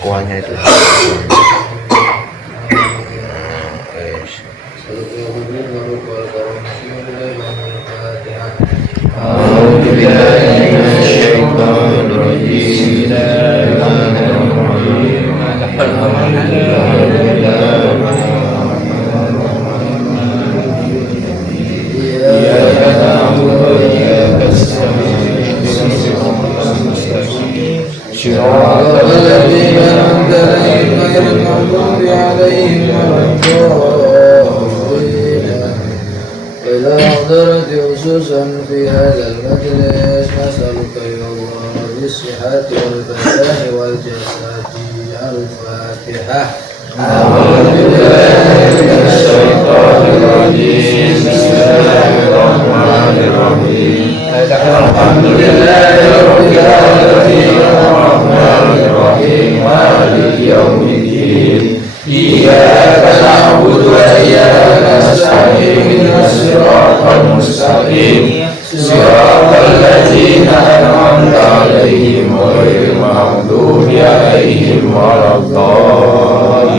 kuahnya itu. في هذا المجلس نسألك يا الله بالصحة والبدن والجسد. الفاتحة. أعوذ بالله من الشيطان الرجيم. بسم الله الرحمن الرحيم. الحمد لله رب العالمين الرحمن الرحيم مالك يوم الدين. إياك نعبد وإياك نستعين. الصراط المستقيم صراط الذين أنعمت عليهم غير المغضوب عليهم ولا الضالين.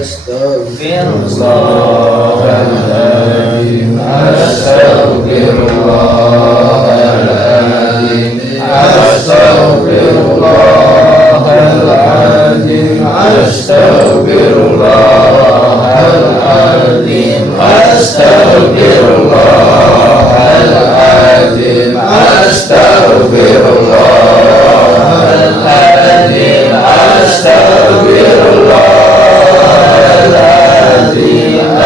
أستغفر الله العظيم. أستغفر الله العظيم. أستغفر الله العظيم. أستغفر الله العظيم. أستغفر الله العظيم. أستغفر الله العظيم. أستغفر الله العظيم.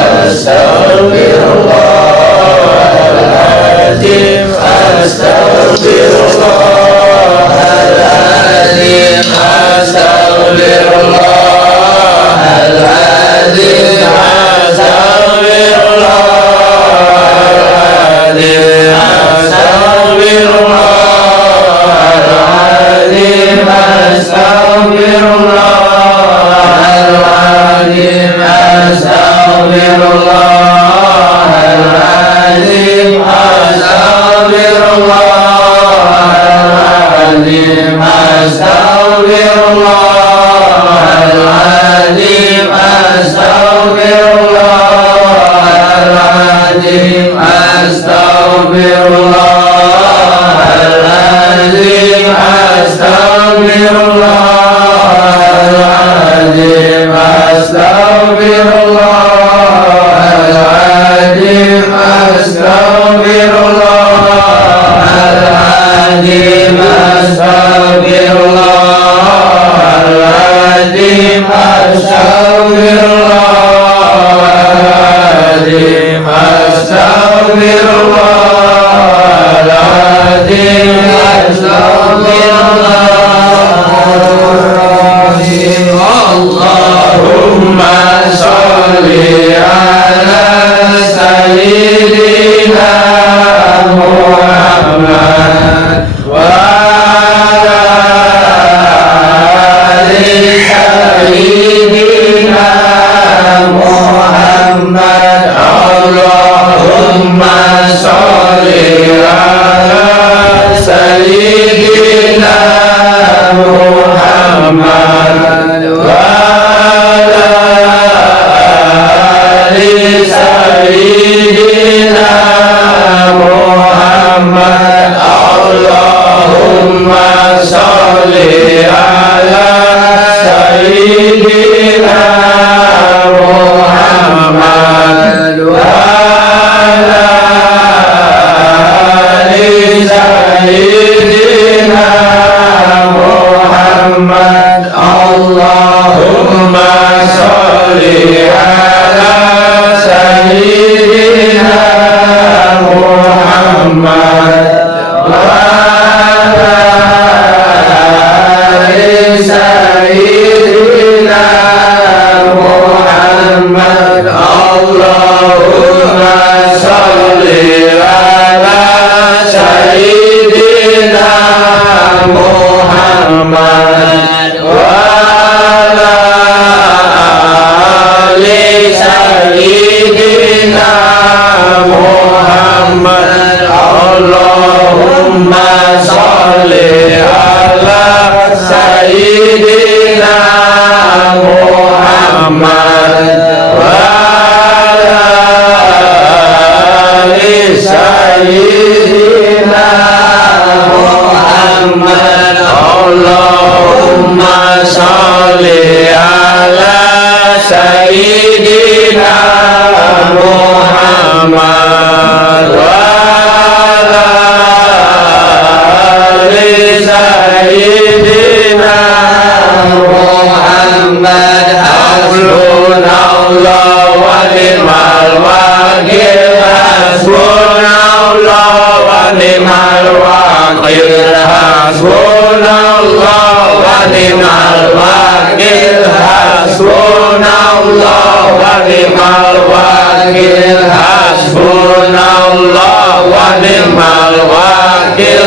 ni'mal wakil.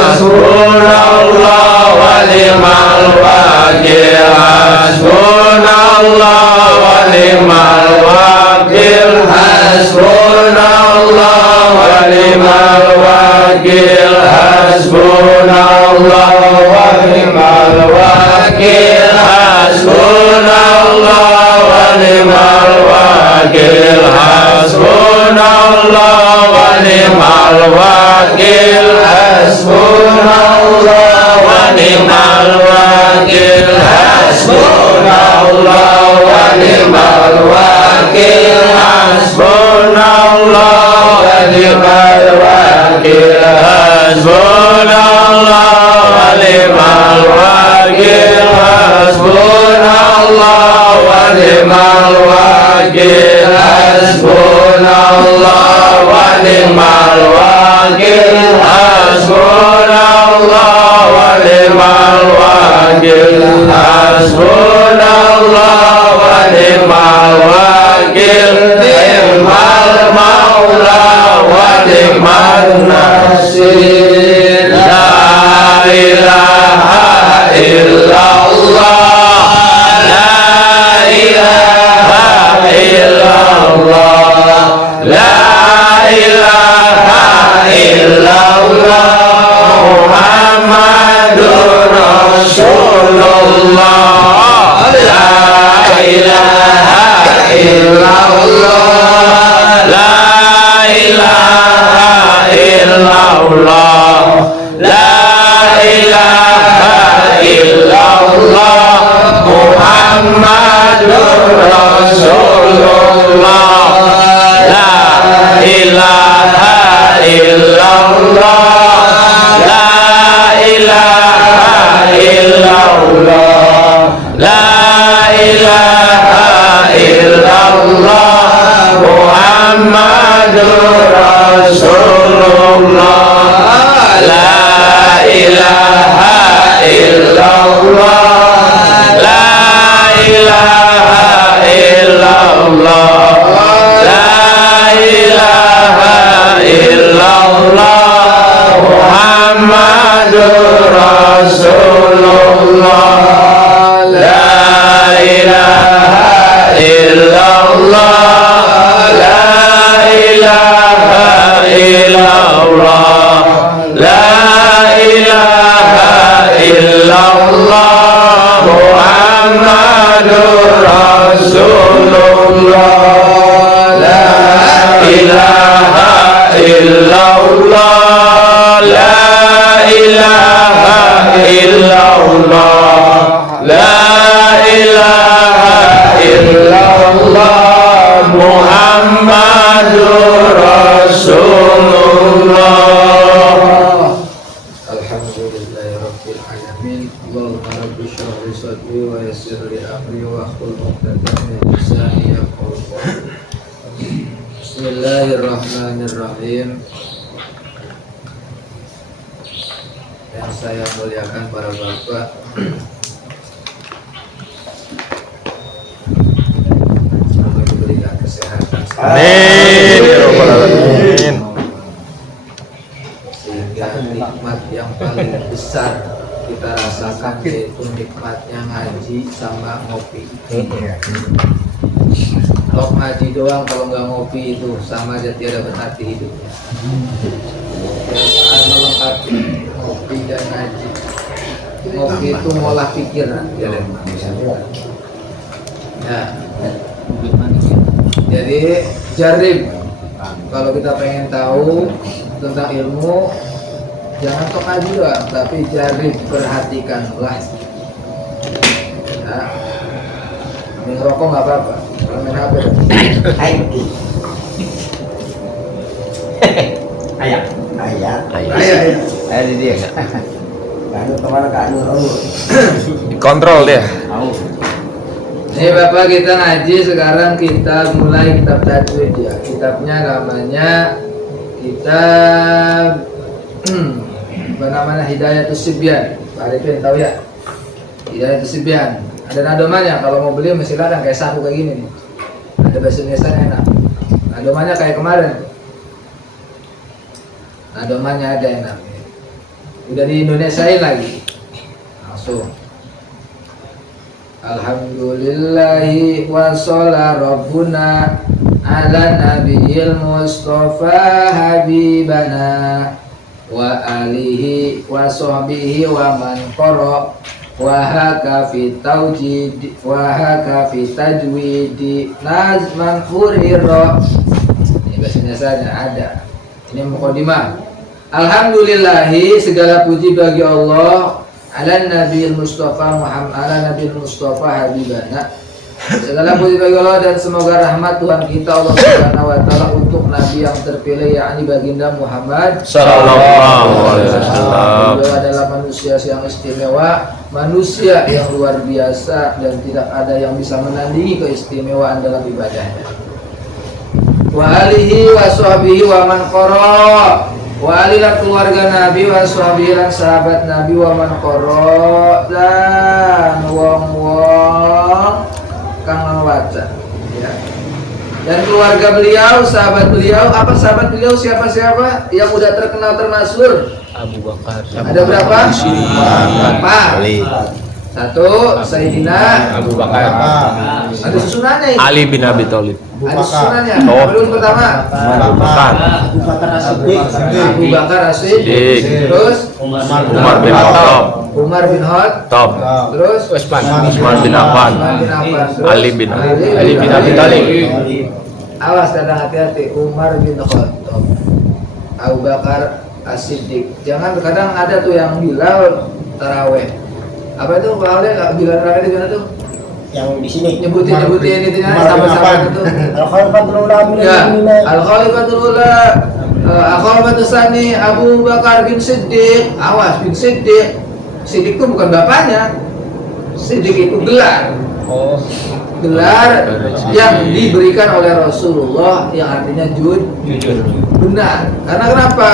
Hasbunallah wa ni'mal wakil. Hasbunallah wa ni'mal wakil. Hasbunallah wa ni'mal wakil. Hasbunallah wa ni'mal wakil. Hasbunallah wa ni'mal wakil. Hasbunallah wa ni'mal wakil. Hasbunallah wa ni'mal wakil. Hasbunallah wa ni'mal wakil. Hasbunallah wa ni'mal wakil. Hasbunallah wa ni'mal wakil. Hasbunallah wa ni'mal wakil. Hasbunallah wa ni'mal wakil. Hasbunallah wa ni'mal wakil. Hasbunallah wa ni'mal wakil. Ni'mal maula wa ni'mal nasir. La ilaha illallah. La ilaha illallah. La ilaha illallah. Muhammadur Rasulullah. La ilaha illallah. La ilaha illallah. La ilaha illallah. Muhammadur Rasulullah. La ilaha illallah. La ilaha illallah. La ilaha illallah. Muhammadur Rasulullah. La ilaha illallah. La ilaha illallah. La ilaha illallah. Muhammadur Rasulullah. La ilaha illallah. La ilaha illallah. La ilaha illallah. Muhammadur Rasulullah. La ilaha illallah. La ilaha illallah. La ilaha illallah. Muhammadur Rasulullah. Alhamdulillahirabbil alamin. Allahumma rabbi shrah li sadri wa yassir li amri wa hlul 'uqdatam min lisani yafqahu qawli. Bismillahirrahmanirrahim. Yang saya muliakan para bapak, semoga diberikan kesehatan. Amin ya rabbal alamin. Sehingga nikmat yang paling besar kita rasakan yaitu nikmatnya ngaji sama ngopi. Kalau ngaji doang, kalau nggak ngopi itu sama aja tiada berarti hidupnya. Saat melengkapi ngopi dan ngaji. Ngopi itu ngolah pikiran. Ya. Jadi jarib. Kalau kita pengen tahu tentang ilmu, jangan tok ngaji doang, tapi jarib, perhatikanlah. Ya. Ngerokok nggak apa-apa, kalau main HP. Ayah. Ayah di dia. Lalu kemana Kak Nur? Kontrol dia. Nih Bapak, kita ngaji sekarang, kita mulai kitab tajwid ya. Kitabnya namanya kitab apa namanya, Hidayatus Sibyan. Pak Arifin tahu ya? Hidayatus Sibyan. Ada nadomannya, kalau mau beli mesti ladang kayak saku kayak gini nih. Ada bahasa Indonesia enak. Nadomannya kayak kemarin. Nah domanya ada enaknya. Udah di Indonesiain lagi. Langsung. Alhamdulillahi wa sholla rabbuna ala nabiyil mustafa habibana wa alihi wa sahbihi wa man qara wa haka fi tawjid wa haka fi tajwidi nazman hurira. Ini bahasa Indonesianya ada. Ini mukadimah. Alhamdulillahi, segala puji bagi Allah, ala nabiyil mustafa Muhammad, ala nabiyil mustafa habibana. Segala puji bagi Allah dan semoga rahmat Tuhan kita Allah Subhanahu wa taala untuk nabi yang terpilih, yakni baginda Muhammad Sallallahu alaihi wasallam. Beliau adalah manusia yang istimewa, manusia yang luar biasa, dan tidak ada yang bisa menandingi keistimewaan dalam ibadahnya. Wa alihi wa sahbihi wa man qara, wa alihi keluarga Nabi wa sahbihi lan sahabat Nabi wa man qara lan wong-wong kang waca, ya. Dan keluarga beliau, sahabat beliau, apa sahabat beliau, siapa-siapa yang udah terkenal termasyhur? Abu Bakar. Ada berapa? Berapa? Ali. Satu, Sayyidina Abu Bakar. Ada susunannya ini. Ali bin Abi Thalib. Ada susunannya. Oh. Dulu pertama Abu Bakar. Abu Bakar As-Siddiq. Abu Bakar As-Siddiq. Siddiq. Terus Umar bin Khattab. Umar bin Khattab. Top. Terus Utsman bin Affan. Utsman bin Affan. Terus Ali bin Abi Thalib. Awas, kadang hati-hati. Umar bin Khattab, Abu Bakar As-Siddiq. Jangan, kadang ada tuh yang Bilal taraweh. Apa itu Pak Ale? Bilal taraweh di mana tuh? Yang di sini. Nyebutin itu sama-sama itu. Al-Khalifatul Ula min Ya, al-Mu'minin. Al-Khalifatul Ula, Al-Khalifatul Tsani Abu Bakar bin Siddiq. Awas, bin Siddiq. Siddiq itu bukan bapaknya. Siddiq itu gelar. Oh. Gelar yang diberikan oleh Rasulullah yang artinya jujur. Benar. Karena kenapa?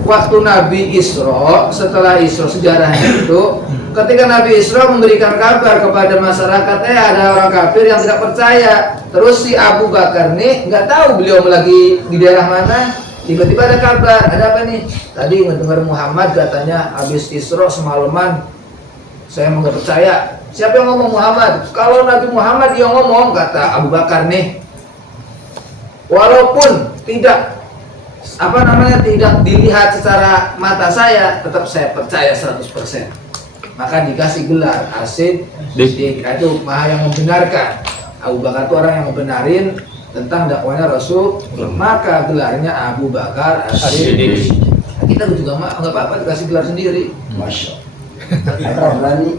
Waktu Nabi Isra, setelah Isra sejarahnya itu, ketika Nabi Isra memberikan kabar kepada masyarakat, ada orang kafir yang tidak percaya. Terus si Abu Bakar nih nggak tahu beliau lagi di daerah mana. Tiba-tiba ada kabar, ada apa nih? Tadi mendengar Muhammad katanya habis Isra semalaman. Saya nggak percaya. Siapa yang ngomong? Muhammad. Kalau Nabi Muhammad yang ngomong, kata Abu Bakar nih, walaupun tidak tidak dilihat secara mata saya, tetap saya percaya 100%. Maka dikasih gelar As-Siddiq. Itu maha yang membenarkan. Abu Bakar itu orang yang membenarin tentang dakwahnya Rasul. Maka gelarnya Abu Bakar As-Siddiq. Nah, kita juga nggak apa-apa dikasih gelar sendiri. Masya Al-Qur'ani.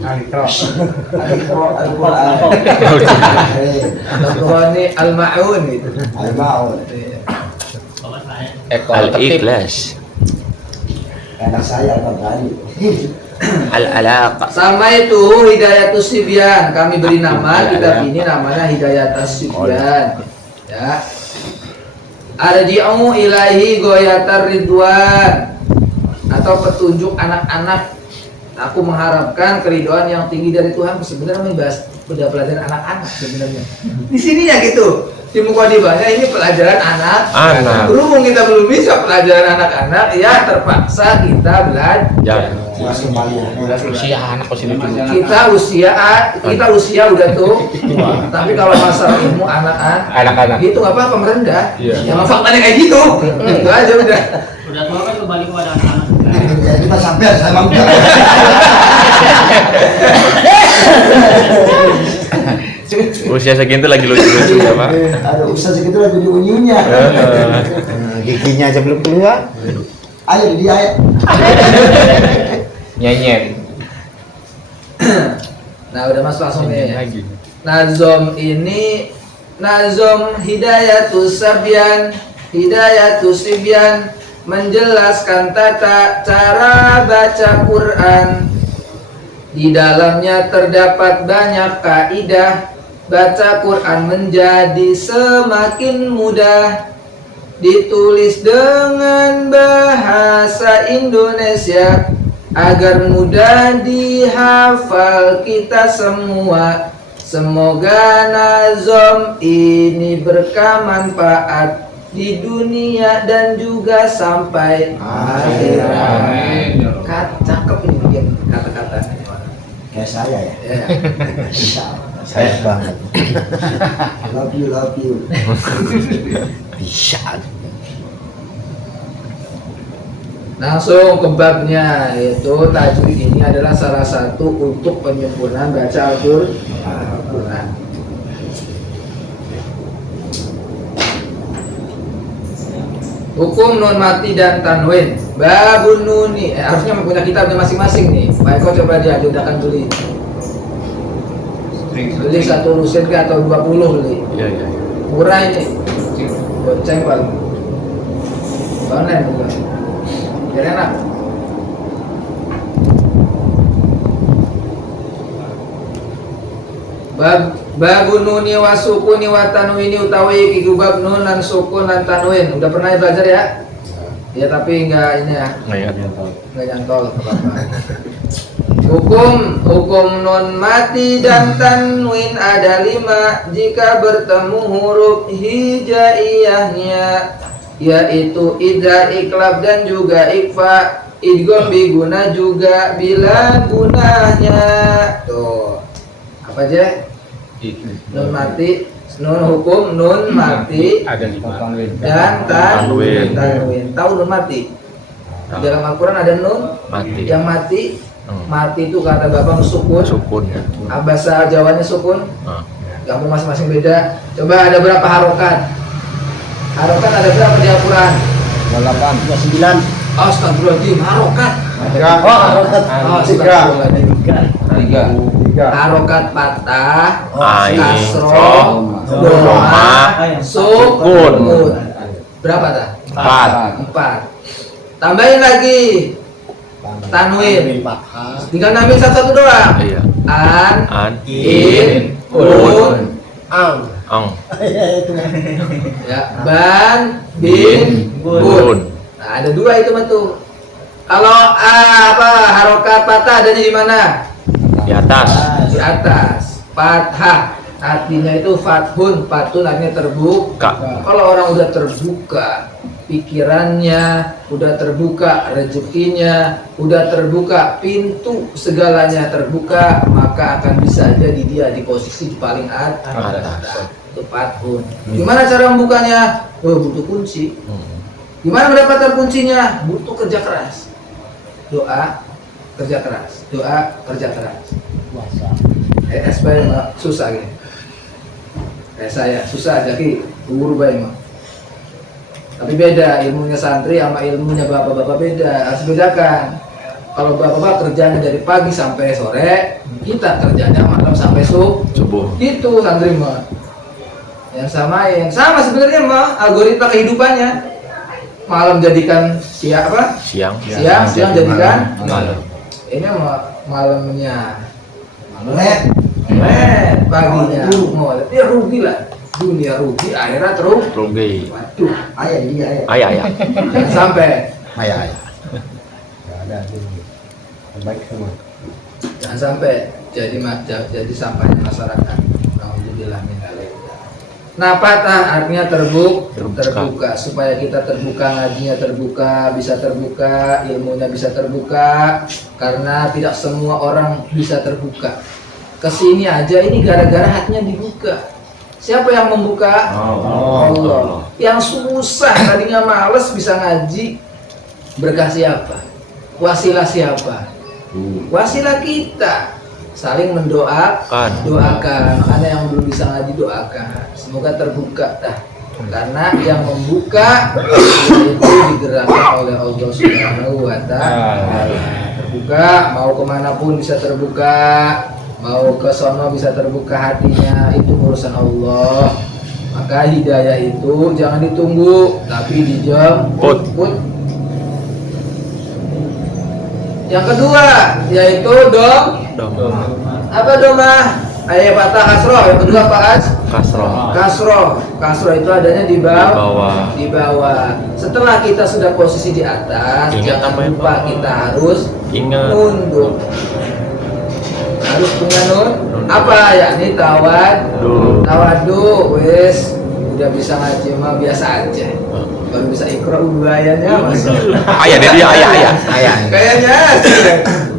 Al-Qur'ani Al-Ma'un gitu. Al-Ma'un. Al-Ikhlas. Anak saya Al-Qur'ani. Al-Alaqa. Sama itu Hidayatus Sibyan, kami beri nama kitab ini namanya Hidayatus Sibyan. Ya. Arji'u ilahi goyatar ridwan, atau petunjuk anak-anak. Aku mengharapkan keridhaan yang tinggi dari Tuhan. Sebenarnya membahas pelajaran anak-anak sebenarnya. Di sininya gitu. Di mukadimahnya ini pelajaran anak. Berhubung kita belum bisa pelajaran anak-anak, ya terpaksa kita belajar. Usia anak pasti lucu. Kita usia udah tuh. Tapi kalau masalah ilmu anak-anak itu nggak apa-apa merendah. Yang faktanya kayak gitu. Itu aja udah. Udah tua kan kembali kepada anak-anak. Ya cuma sampai saya mampu. Usia segitu lagi lucu-lucu ya Pak. Ada usaha segitu lagi di unyunya. Giginya aja belum keluar. Ayo dia ayo. Nyenyet. Nah udah masuk langsung nih. Nazom ini Nazom Hidayatus Sibyan, Hidayatus Sibyan menjelaskan tata cara baca Quran. Di dalamnya terdapat banyak kaidah. Baca Quran menjadi semakin mudah. Ditulis dengan bahasa Indonesia agar mudah dihafal kita semua. Semoga nazom ini berkah manfaat di dunia dan juga sampai akhirat. Cakep ini dia kata-katanya. Kayak saya ya. Ya. Bisa. Saya banget. Love you. Bisa. Langsung ke babnya, yaitu tajwid ini adalah salah satu untuk penyempurnaan baca Al-Qur'an. Hukum nun mati dan tanwin. Babun nuni. Harusnya punya kitabnya masing-masing nih. Pak Eko coba dia diudakan beli. Beli satu lusin ke atau 20 beli. Iya. Murah ini. Goceng paling. Online juga. Biar enak. Babun nuni wa sukuni wa tanwini utawi iku bab nun dan sukun dan tanwin. Udah pernah belajar ya? Ya tapi enggak ini ya. Enggak nyantol apa-apa. Hukum nun mati dan tanwin ada 5 jika bertemu huruf hijaiyahnya, yaitu idhar, iklab dan juga ikfa. Idgham biguna juga bila gunanya. Tuh. Apa aja? Nun mati, nun hukum nun mati Ada 5. dan Tanwin. Tahu nun mati? Dalam Al-Quran ada nun Mati. yang mati. Mati itu kata Bapak sukun. Sukun ya. Bahasa Jawanya sukun. Kamu masing-masing beda. Coba ada berapa harokat? Harokat ada berapa di Al-Quran? 9. Astagfirullahaladzim, harokat. Harokat. Tiga. Harokat patah, Ain, kasroh, doma, sukun. Berapa dah? 4. Tambahin lagi tanwin. Tinggal nambahin satu doang. Iya. An, In, un, Ang, ya, ban, bin, bun. Nah, ada 2 itu mah tuh. Kalau harokat patah adanya di mana? di atas. Di atas. Fathah artinya itu fathun, fathun artinya terbuka. Kalau orang udah terbuka pikirannya, udah terbuka rezekinya, udah terbuka pintu segalanya terbuka, maka akan bisa jadi dia di posisi paling atas. Itu fathun. Gimana cara membukanya? Butuh kunci. Gimana mendapatkan kuncinya? Butuh kerja keras. Doa, kerja keras. Doa, kerja keras. SB susah gitu. Kayak saya susah jadi guru baik mah. Tapi beda ilmunya santri sama ilmunya bapak-bapak beda. Harus bedakan. Kalau bapak-bapak kerjanya dari pagi sampai sore, kita kerjanya malam sampai subuh. Itu santri mah. Yang sama sebenarnya mah algoritma kehidupannya. Malam jadikan siang jadikan malam. Ini malamnya let paginya mau ya rugi lah, dunia rugi, akhirat Rugi. waduh, Ayah. jangan sampai Ayah. Ada baik semua. jangan sampai jadi sampahnya masyarakat. Alhamdulillah min dzalik. Nah, patah artinya terbuka supaya kita terbuka, ngajinya terbuka, bisa terbuka, ilmunya bisa terbuka, karena tidak semua orang bisa terbuka. Kesini aja ini gara-gara hatinya dibuka. Siapa yang membuka? Allah. Yang susah tadinya males bisa ngaji, berkah siapa? Wasilah siapa? Wasilah kita. Saling doakan. Makanya yang belum bisa ngaji doakan. Semoga terbuka dah. Karena yang membuka itu digerakkan oleh Allah Subhanahu wa Ta'ala. Terbuka, mau kemanapun bisa terbuka, mau ke sono bisa terbuka hatinya, itu urusan Allah. Maka hidayah itu jangan ditunggu, tapi dijemput. Yang kedua yaitu apa doma? Ayat patah kasroh. Yang kedua apa kasroh itu adanya di bawah. Setelah kita sudah posisi di atas, jangan lupa kita harus nunduk. Harus punya nun. Apa yakni tawadu. Wes udah bisa ngaji mah biasa aja. Baru bisa ikra ayahnya masuk. Ayah deh dia, ayah. Kayaknya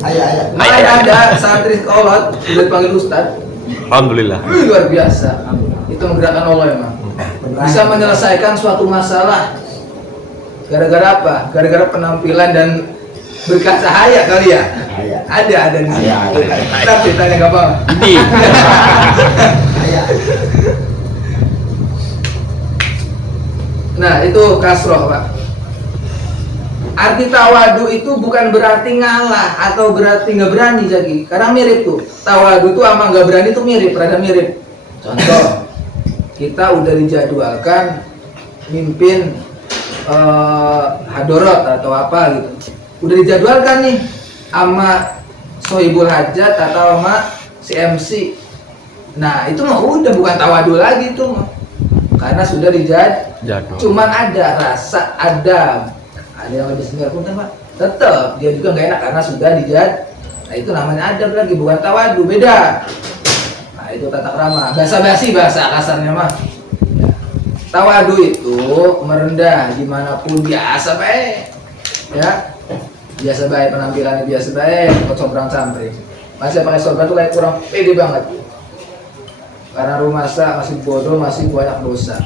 Ayah. mana ada santri kolot udah panggil ustad. Alhamdulillah. Luar biasa. Itu menggerakkan Allah emang. Bisa menyelesaikan suatu masalah. Gara-gara apa? Gara-gara penampilan dan berkat cahaya kali ya. Ada di sini. Tapi tanya nggak apa. Nah itu kasroh Pak. Arti tawadu itu bukan berarti ngalah atau berarti nggak berani jadi. Karena mirip tuh. Tawadu tuh sama nggak berani tuh mirip, rada mirip. Contoh, kita udah dijadwalkan mimpin hadorot atau apa gitu. Udah dijadwalkan nih sama sohibul hajat atau sama si MC. Nah itu mah udah bukan tawadu lagi tuh mah. Karena sudah Jadwal. cuman ada rasa ada yang lebih senior pun kan Pak, tetap dia juga nggak enak karena sudah nah itu namanya adab lagi, bukan tawadu, beda. Nah itu tata krama, basa-basi bahasa kasarnya mah. Tawadu itu merendah dimanapun biasa baik, ya biasa baik, penampilannya biasa baik, ikut sobrang santri. Masih pakai sorban tuh kayak kurang pede banget. Karena rumah masih bodoh, masih banyak dosa.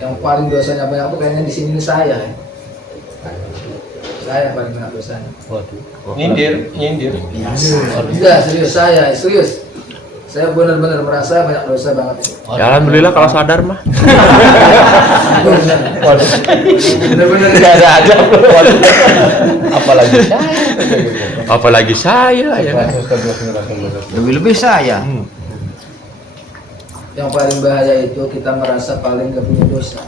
Yang paling dosanya banyak tuh kayaknya di sini saya. Saya paling banyak dosanya. Nyindir. Enggak, serius serius. Saya benar-benar merasa banyak dosa banget. Ya alhamdulillah kalau sadar mah. Benar-benar Tidak ada. Apalagi saya ya. Lebih saya. yang paling bahaya itu kita merasa paling gak punya dosa.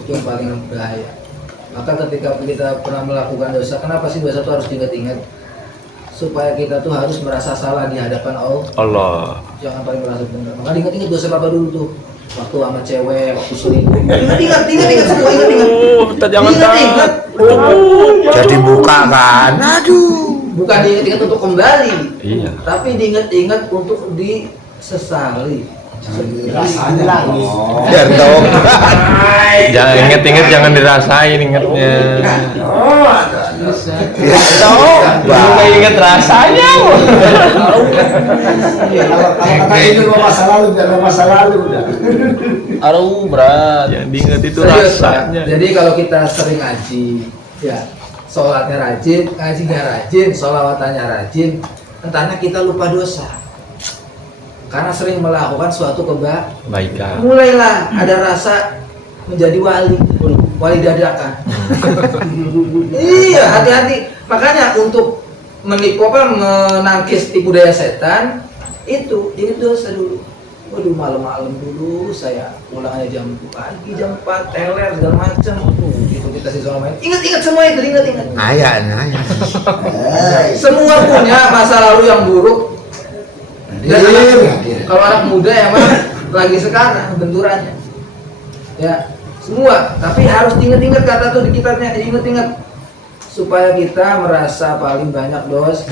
Itu yang paling bahaya. Maka ketika kita pernah melakukan dosa, kenapa sih dosa itu harus diingat-ingat? Supaya kita tuh harus merasa salah di hadapan Allah. Jangan paling merasa benar. Maka ingat-ingat dosa Bapak dulu tuh. Waktu sama cewek, waktu selingkuh. Ingat semua, ingat. Kita jangan Ingat. Jadi buka kan. Aduh. Bukan diingat-ingat untuk kembali. Iya. Tapi diingat-ingat untuk disesali. Rasanya lah. Biar dong. Jangan inget-inget, jangan dirasain ingetnya. Biar dong. Nggak inget rasanya. Kalau kata itu masa lalu, biar masa lalu udah. Aduh berat. Yang diinget itu Serius, Pak. rasanya. Jadi kalau kita sering ngaji, ya sholatnya rajin, ngajinya rajin, sholawatannya rajin, entahnya kita lupa dosa. Karena sering melakukan suatu Baiklah. mulailah ada rasa menjadi wali dadakan. Iya, hati-hati. Makanya untuk menangkis tipu daya setan itu dosa dulu. Waduh, malam-malam dulu saya pulangnya jam pagi, jam 4, teler segala macam. Itu kita sih soal main. Ingat semua itu, ingat. Ayah. Semua punya masa lalu yang buruk. Dan kalau anak muda yang lagi sekarang benturannya, ya semua. Tapi harus diingat kata tuh di kitabnya, diingat supaya kita merasa paling banyak dosa.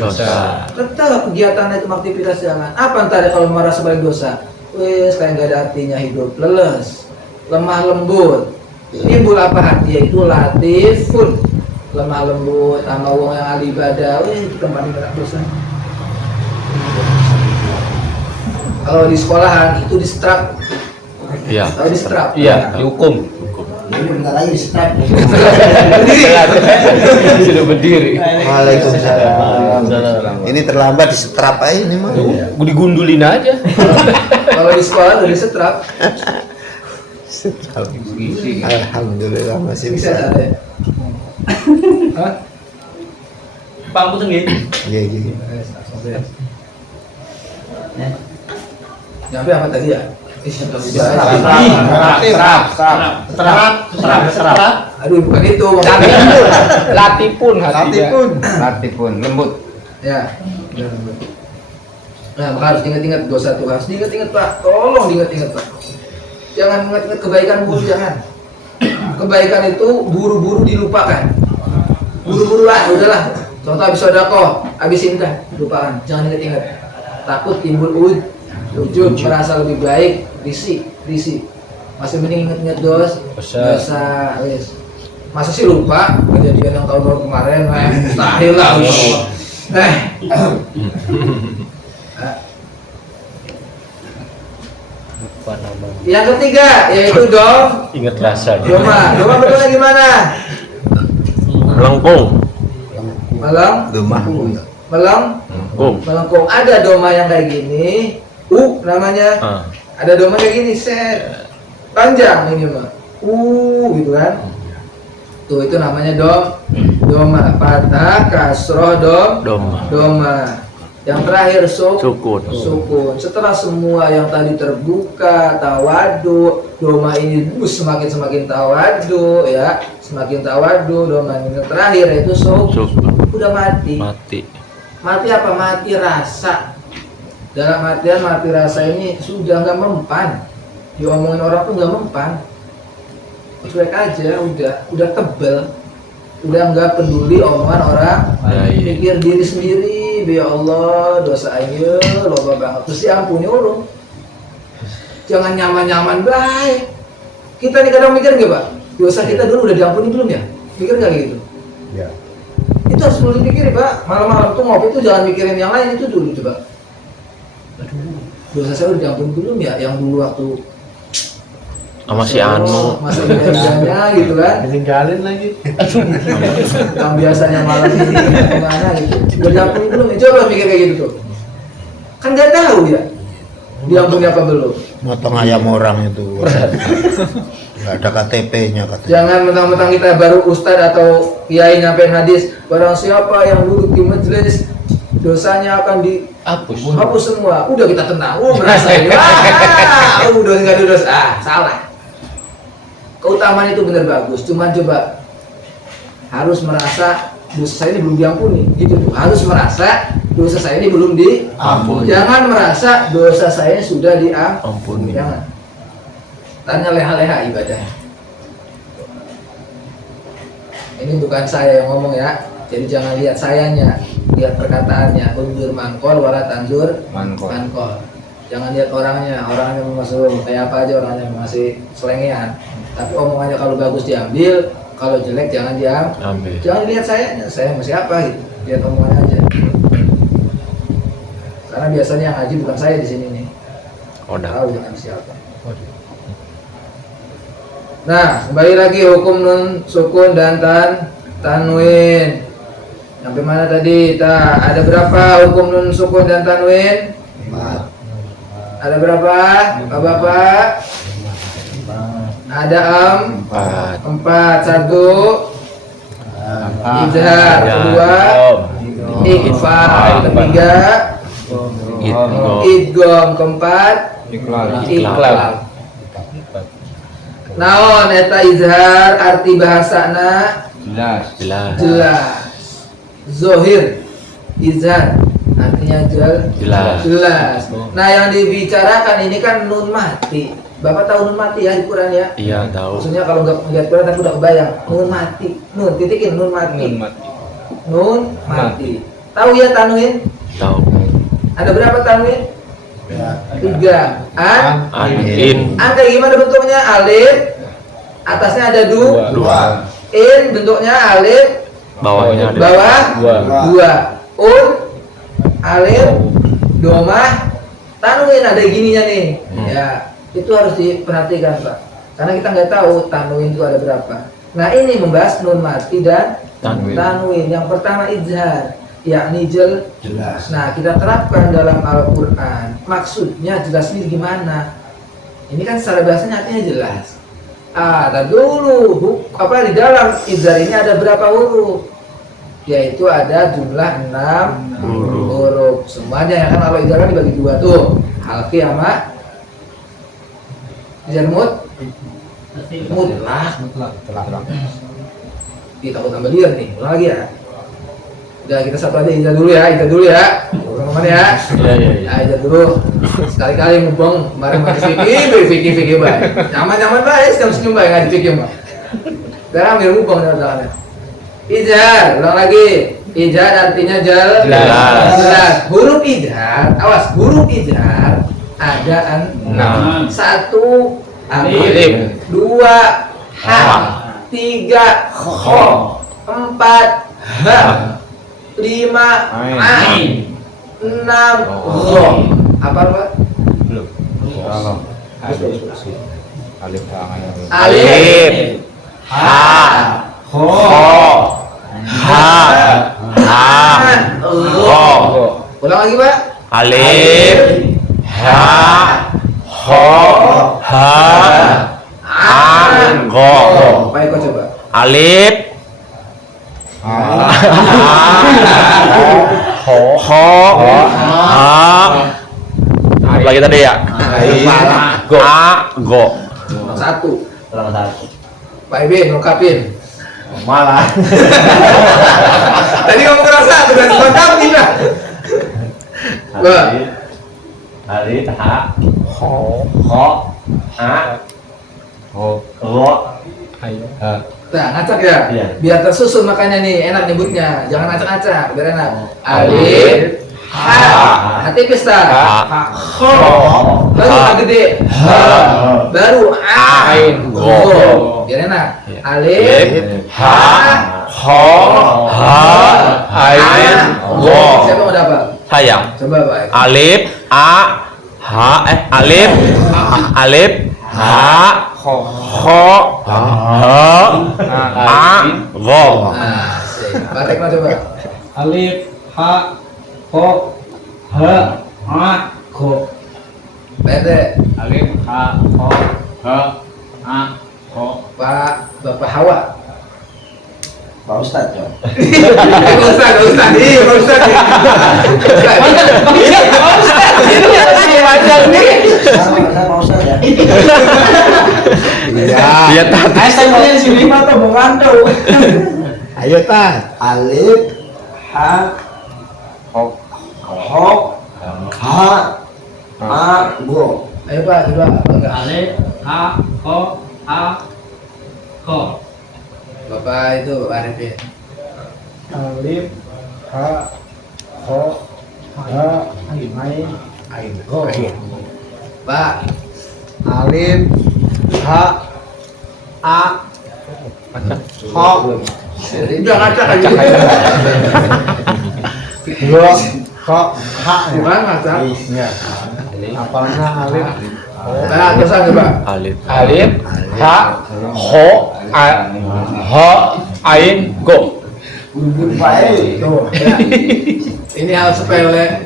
Tetap kegiatan itu aktivitas jangan. Apa ntar kalau merasa paling dosa? Wes kayak nggak ada artinya hidup, leles, lemah lembut. Timbul apa hati? Yaitu latifun, lemah lembut, sama wong yang ahli ibadah. Kita paling banyak dosa. Kalau di sekolahan itu distrap. Iya. Kalau distrap. Iya, dihukum. Ini bentar lagi di strap. Sudah berdiri. Waalaikumsalam. Ini terlambat di setrap aja ini mah. Gue digundulin aja. Kalau di sekolah udah disetrap. Alhamdulillah masih Bisa bisa. ada. Hah? Bang Puteng ya? Iya. Nyampe apa tadi ya? Serap. Aduh, bukan itu. Latipun. Lembut. Ya. Nah, maka harus diingat dosa tuh, harus diingat Pak. Tolong diingat Pak. Jangan ingat kebaikan buru, jangan. Kebaikan itu buru-buru dilupakan. Buru-buru lah, udahlah. Contoh habis sedekah, habis indah, lupakan. Jangan ingat. Takut timbul ujub, merasa lebih baik, risih. Masih mending inget-inget dosa. Wis. Masa sih lupa kejadian yang tahun kemarin? Mustahil lah. Yang ketiga yaitu Ingat rasa. doma betulnya gimana? Melengkung. Melengkung. Melengkung. Ada doma yang kayak gini, namanya. Ada doma kayak gini, set panjang ini mah, gitu kan. Tuh itu namanya doma. Patah, kasroh, doma. Yang terakhir sukun. Setelah semua yang tadi terbuka, tawadu, doma ini semakin tawadu ya, semakin tawadu doma ini. Terakhir itu sukun. Udah mati. Mati apa? Mati rasa. Dalam artian mati rasa ini sudah nggak mempan. Diomongin orang tuh nggak mempan. Cuek aja, udah tebel. Udah nggak peduli omongan orang, pikir diri sendiri, ya Allah dosa aja loba banget, terus diampuni orang. Jangan nyaman-nyaman baik. Kita nih kadang mikir nggak Pak, dosa kita dulu udah diampuni belum ya? Mikir nggak gitu? Ya. Itu harus dulu dipikirin Pak. Malam-malam tuh ngopi itu jangan mikirin yang lain, itu dulu coba. Aduh, dosa saya udah diampuni belum ya? Yang dulu waktu Sama si Anu. Masa indahnya gitu kan. Ditinggalin lagi. Yang biasanya malam ini kemana gitu. Udah diampuni belum ya? Coba mikir kayak gitu tuh. Kan nggak tahu ya diampuni apa belum. Motong ayam orang itu. Nggak ada KTP-nya katanya. Jangan mentang-mentang kita baru ustadz atau kiai nyampein hadis, barang siapa yang duduk di majelis dosanya akan dihapus semua. Udah kita tenang, merasa ini, udah nggak ada dosa. Salah. Keutamaan itu benar bagus, cuman coba harus merasa dosa saya ini belum diampuni, gitu tuh. Harus merasa dosa saya ini belum diampuni. Jangan merasa dosa saya sudah diampuni. Jangan. Tanya leha-leha ibadahnya. Ini bukan saya yang ngomong ya, jadi jangan lihat sayanya, lihat perkataannya. Undur mangkol, wala tanjur mankol. Jangan lihat orangnya masuk kayak apa aja orangnya, masih selengean. Tapi omongannya kalau bagus diambil, kalau jelek jangan diambil. Jangan lihat sayanya, saya masih apa gitu. Lihat omongannya aja. Karena biasanya yang haji bukan saya di sini nih. Tahu jangan siapa. Nah, kembali lagi hukum nun sukun dan tanwin. Sampai mana tadi? Ada berapa hukum nun sukun dan tanwin? 4. Ada berapa? Bapak-bapak? Ada 4. 1 izhar, 2 ikhfa, 3 idgham, 4 iqlab. Naon eta izhar arti bahasana jelas. Zohir izhar artinya jelas. Nah yang dibicarakan ini kan nun mati. Bapak tahu nun mati ya di Quran ya? Iya tahu. Maksudnya kalau nggak lihat Quran aku udah kebayang. Nun mati. Nun titikin nun mati. Nun mati. Tahu ya tanwin? Tahu. Ada berapa tanwin? 3. An kayak gimana bentuknya? Alif atasnya ada 2. In bentuknya alif, Bawah 2. Alif, domah, tanwin ada gininya nih. Ya, itu harus diperhatikan Pak. Karena kita nggak tahu tanwin itu ada berapa. Nah ini membahas nun mati dan tanwin. Yang pertama izhar, yakni jelas. Nah kita terapkan dalam Al-Quran. Maksudnya jelas ini gimana? Ini kan secara bahasanya artinya jelas. Dan dulu di dalam izhar ini ada berapa huruf? Yaitu ada jumlah 6 huruf. Semuanya ya kan, kalau izhar kan dibagi 2 tuh. Halqi sama izhar mutlak. Kita tambah liar nih, ulang lagi ya. Udah kita satu aja izhar dulu ya. Teman-teman ya. Iya. Izhar dulu. Sekali-kali mubeng kemarin masih fikih baik. Nyaman baik, senyum baik ngaji fikih Pak. Sekarang ambil mubeng jalan-jalannya. Izhar, ulang lagi. Izhar artinya jelas. Huruf izhar, awas, huruf izhar ada 6. 1 alif, 2 ha, 3 kho, 4 ha, 5 ain, 6 gho. Apa Pak? Belum. Alif, ha, Ho. ha, gho. Ulang lagi Pak. alif, ha, ho, ha, go. Baik kau coba. Alif, ho, ha. Apa lagi tadi ya? Go. Satu. Pak Ibin, lengkapin. Malah. Tadi kamu ngerasa sudah dilengkapin lah. Alif, ha, Ho, ha, ho, ro. Nah, ngacak ya? Iya. Biar tersusun makanya nih, enak nyebutnya. Jangan ngacak-ngacak, biar enak. Alif, ha, hati pesta. Kho, baru A gede. Ha, baru ain, Go. go. Biar enak. Alif, ha, ho, ha, ain, go. Siapa mau dapat? Saya. Coba Pak. Alif, alif, ha, ho, ha, go. Nah, Pak Tekno coba. Alif, ha, ho, ha, ko. Pendek. Alif, ha, ho, ha, ko. Pak Bapak Hawa. Pak Ustadz ya. Pak Ustadz. Iya, Pak Ustadz. Pak Ustadz ya. Iya, Tat. Saya mulai si lima tuh mau ngantau. Ayo Tat. Alif, ha, ho, ha, go. Ayo Pak, coba. Enggak. Alif, ha, ho, ha, ko. Bapak itu Bapak Arifin. Alif, ha, ho, ha, ain, go. Pak, Alif, ha, a, ho, udah ngacak aja. go, ko, ha. Bukan ngacak. Iya. Apalnya alif, Nah, terusan coba. Alif, ha, ho, ain, go. Tuh, ya. Ini hal sepele.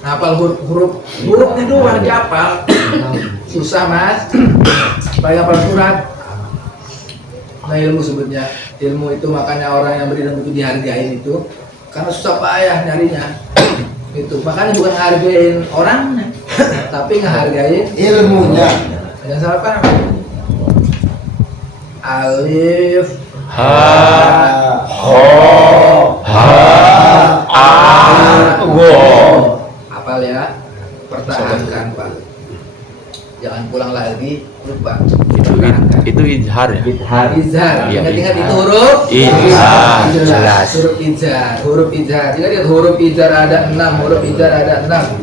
Hafal hurufnya doang dihafal. Susah Mas. Supaya hafal surat. Nah, ilmu sebutnya. Ilmu itu makanya orang yang berilmu itu dihargain itu karena susah payah nyarinya. Itu makanya bukan ngehargain orangnya, tapi ngehargain ilmunya. Jangan salah paham. Alif, Ha, ho, ha, go. hafal ya. Pertahankan Pak. Jangan pulang lagi, lupa. Itu izhar ya? Izhar, Iya, ingat-ingat izhar. itu huruf Izhar, jelas. Huruf izhar, huruf izhar. Ingat lihat huruf izhar ada 6, huruf izhar ada 6.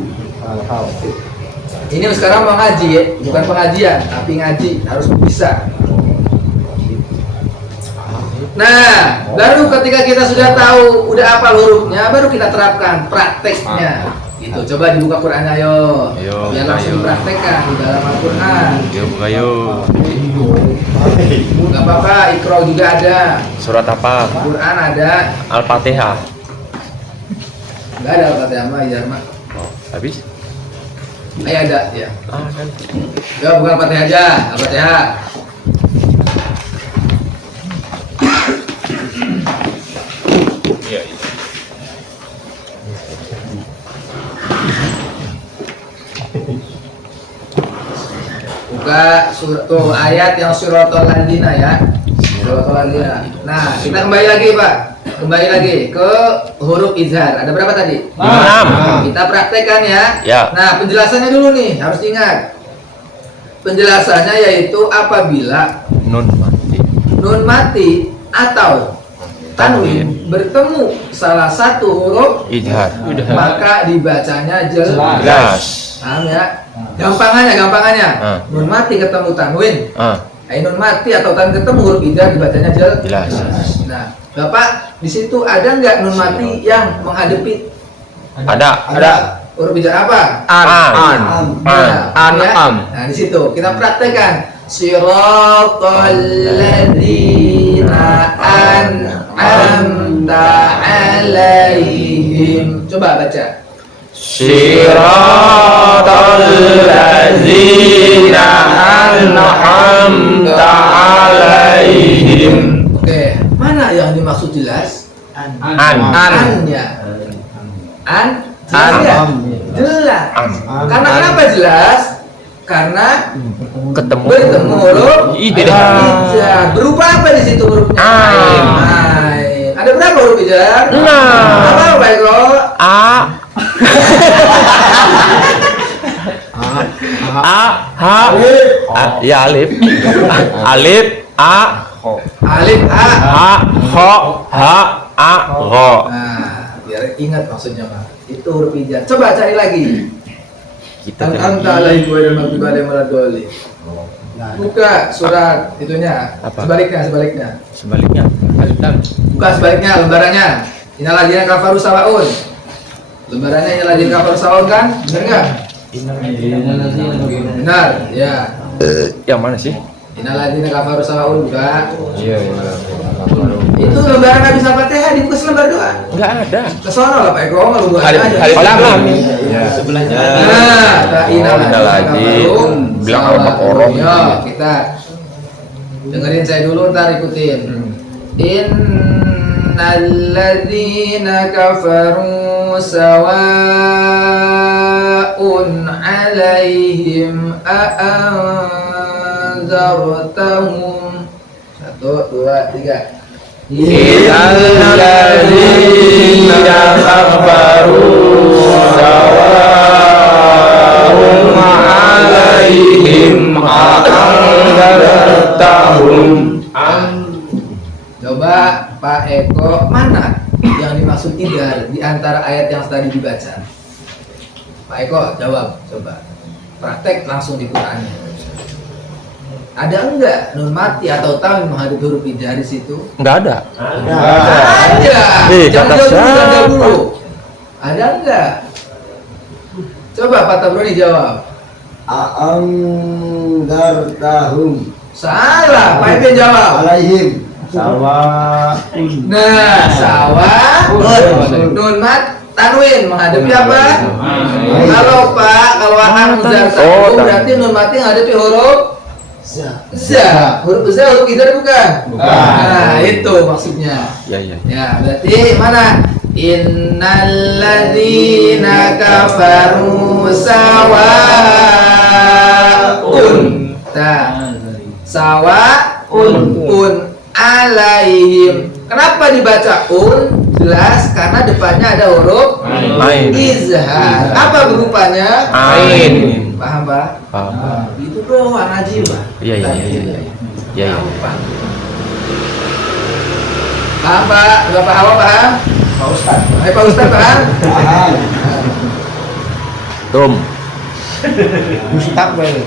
Ini sekarang mau ngaji ya, bukan pengajian, tapi ngaji harus bisa. Nah, baru ketika kita sudah tahu, udah hafal hurufnya, baru kita terapkan prakteknya. Gitu. Coba dibuka Qurannya ayo. Ayo, Biar langsung ayo. dipraktekkan di dalam Al-Quran. Yuk, ayo. Gak apa-apa, Iqra juga ada, Surat apa? Quran ada. Al-Fatihah. Gak ada Al-Fatihah mah, ya mah. Oh, habis? Ada ya. Kan. Ya bukan Al-Fatihah aja, Al-Fatihah. Iya. Buka tuh ayat yang suratul ladina ya. Suratul ladina. Nah, kita kembali lagi Pak. Kembali lagi ke huruf izhar. Ada berapa tadi? 6. Kita praktekkan ya. Ya. Nah, penjelasannya dulu nih, harus diingat. Penjelasannya yaitu apabila Nun mati. nun mati atau tanwin bertemu salah satu huruf Izhar. maka dibacanya jelas. Jelas. Paham ya? Gampangannya. Nun mati ketemu tanwin. Nun mati atau tanwin ketemu huruf idgham dibacanya jelas. Nah, Bapak di situ ada nggak nun mati yang menghadapi? Ada. Huruf idgham apa? Nah, di situ kita praktekkan. Siratal ladzina an'amta 'alaihim. Coba baca. Siratal ladzina an'amta 'alaihim. Oke, mana yang dimaksud jelas? An ya. Jelas ya? Jelas. Karena kenapa jelas? Karena bertemu huruf idgham. Berupa apa di situ hurufnya? Ain. Ada berapa huruf idgham? Apa Pak Eko? Ya alif. Alif A Ho Nah, biar ingat maksudnya Pak. Itu huruf idgham. Coba cari lagi. Anta alaihi wa sallam. Buka surat itunya. Sebaliknya. Buka sebaliknya lembarannya. Innalladzina kafaru sawaun. Lembarannya innalladzina kafaru sawaun kan? Benar enggak? Benar, ya. Yang mana sih? Innalladzina kafaru sawaun buka. Iya. Itu lembaran nggak bisa Fatihah dibuka selembar doang. Enggak ada. Kesono lah Pak Eko, nggak lu buat aja. Sebelahnya. Nah, innalladzina bilang apa orang. Yo, kita dengerin saya dulu, ntar ikutin. Innalladzina kafaru sawa'un 'alaihim a'anzartahum. 1, 2, 3. Innalladzina kafaru sawa'un 'alaihim a'anzartahum. Coba Pak Eko, mana yang dimaksud idgham di antara ayat yang tadi dibaca? Pak Eko jawab, coba. Praktek langsung di Qur'annya. Ada enggak nun mati atau tanwin menghadapi huruf idgham di situ? Enggak ada. Ada. Jangan dulu. Ada enggak? Coba Pak Tabroni jawab. A'anzartahum Salah, Pak Eko jawab. alaihim Nah, nun mat tanwin menghadapi apa? Kalau Pak, kalau a'anzartahum berarti nun mati menghadapi huruf za. Huruf za huruf idgham bukan? Nah, itu maksudnya. Ya. Ya, berarti mana? Innalladzina kafaru sawa'un. Sawa'un alaihim. Kenapa dibaca Jelas karena depannya ada huruf izhar. Apa berupanya? Ain. Paham, Pak? Paham. Itu doang ngaji, Pak. Iya. Gampang. Paham, Pak? Enggak paham, paham? Pak Ustaz. Pak Ustaz, paham? Paham. Tum. Ustaz boleh.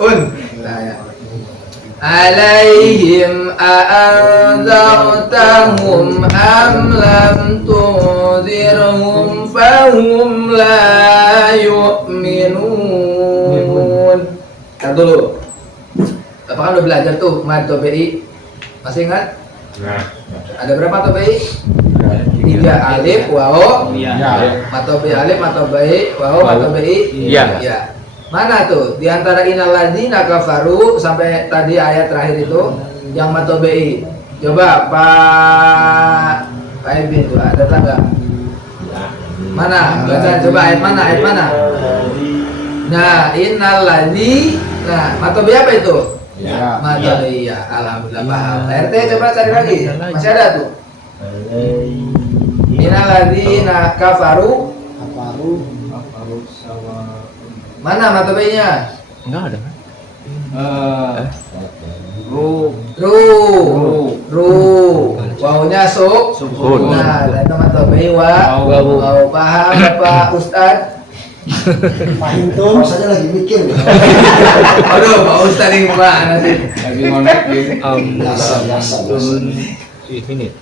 Un. Nah, ya. Alaihim a'anzartahum am lam tunzirhum fahum la yu'minun. Kan dulu. Apakah udah belajar tuh mad tobi? Masih ingat? Ada berapa tobi? 3 alif waw. Mad tobi alif, mad tobi waw, mad tobi. Iya. Ya. Mana tuh? Di antara innalladzina kafaru sampai tadi ayat terakhir itu yang matobi. Coba Pak Ibin tuh ada enggak? Mana? Baca coba ayat mana? Nah, innalladzi. Nah, matobi apa itu? Ya. Matobi ya. Alhamdulillah paham. RT coba cari lagi. Masih ada tuh. Innalladzina kafaru. Mana matobinya? Enggak ada. Ru. Wawunya sukun. Nah, itu matobi wa. Paham Bapak Ustaz? Pahing tuh, rasanya lagi mikir. Aduh, Pak Ustadz ini gimana sih? Lagi ngonek gitu. Biasa. Ini.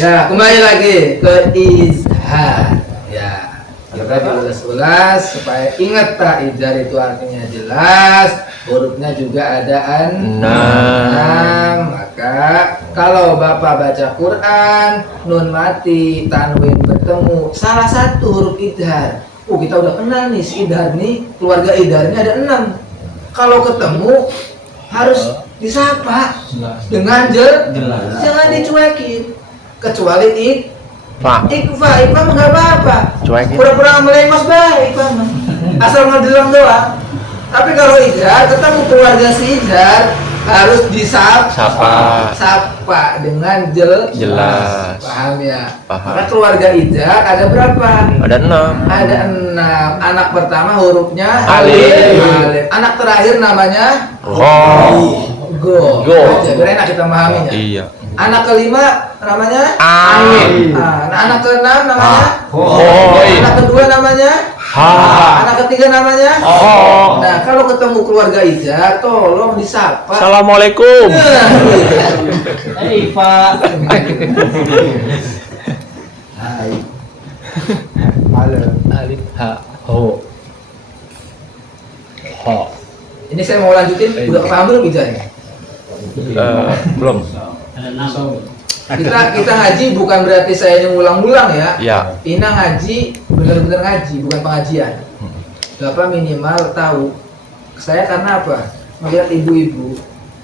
Ya, kembali lagi ke izhar. Ya, kita diulas-ulas supaya ingat tak izhar itu artinya jelas, hurufnya juga ada enam. Maka kalau Bapak baca Quran, nun mati, tanwin bertemu, salah satu huruf izhar. Kita udah kenal nih si idhar nih, keluarga idhar ini ada 6. Kalau ketemu harus disapa dengan jelas, jangan dicuekin. Kecuali ikfa mah nggak apa-apa. Pura-pura melengos baik, ikfa mah. Asal ngejelang doang. Tapi kalau idhar, ketemu keluarga si idhar harus sapa dengan jelas. Paham ya? Paham. Maka keluarga idhar ada berapa? Ada 6. Ada 6. Anak pertama hurufnya Alif. Anak terakhir namanya Go. Jadi enak kita memahaminya. Iya. Anak kelima namanya Ain. Nah, anak keenam namanya Hoi. Anak kedua namanya Anak ketiga namanya Nah, kalau ketemu keluarga idhar, tolong disapa. Assalamualaikum. Hei Pak. Hai. Alif ha ho. Ho. Ini saya mau lanjutin, udah paham belum idharnya? Belum. Kita ngaji bukan berarti saya yang ngulang-ngulang ya. Ya. Ina ngaji benar-benar ngaji, bukan pengajian. Bapak minimal tahu. Saya karena apa? Melihat ibu-ibu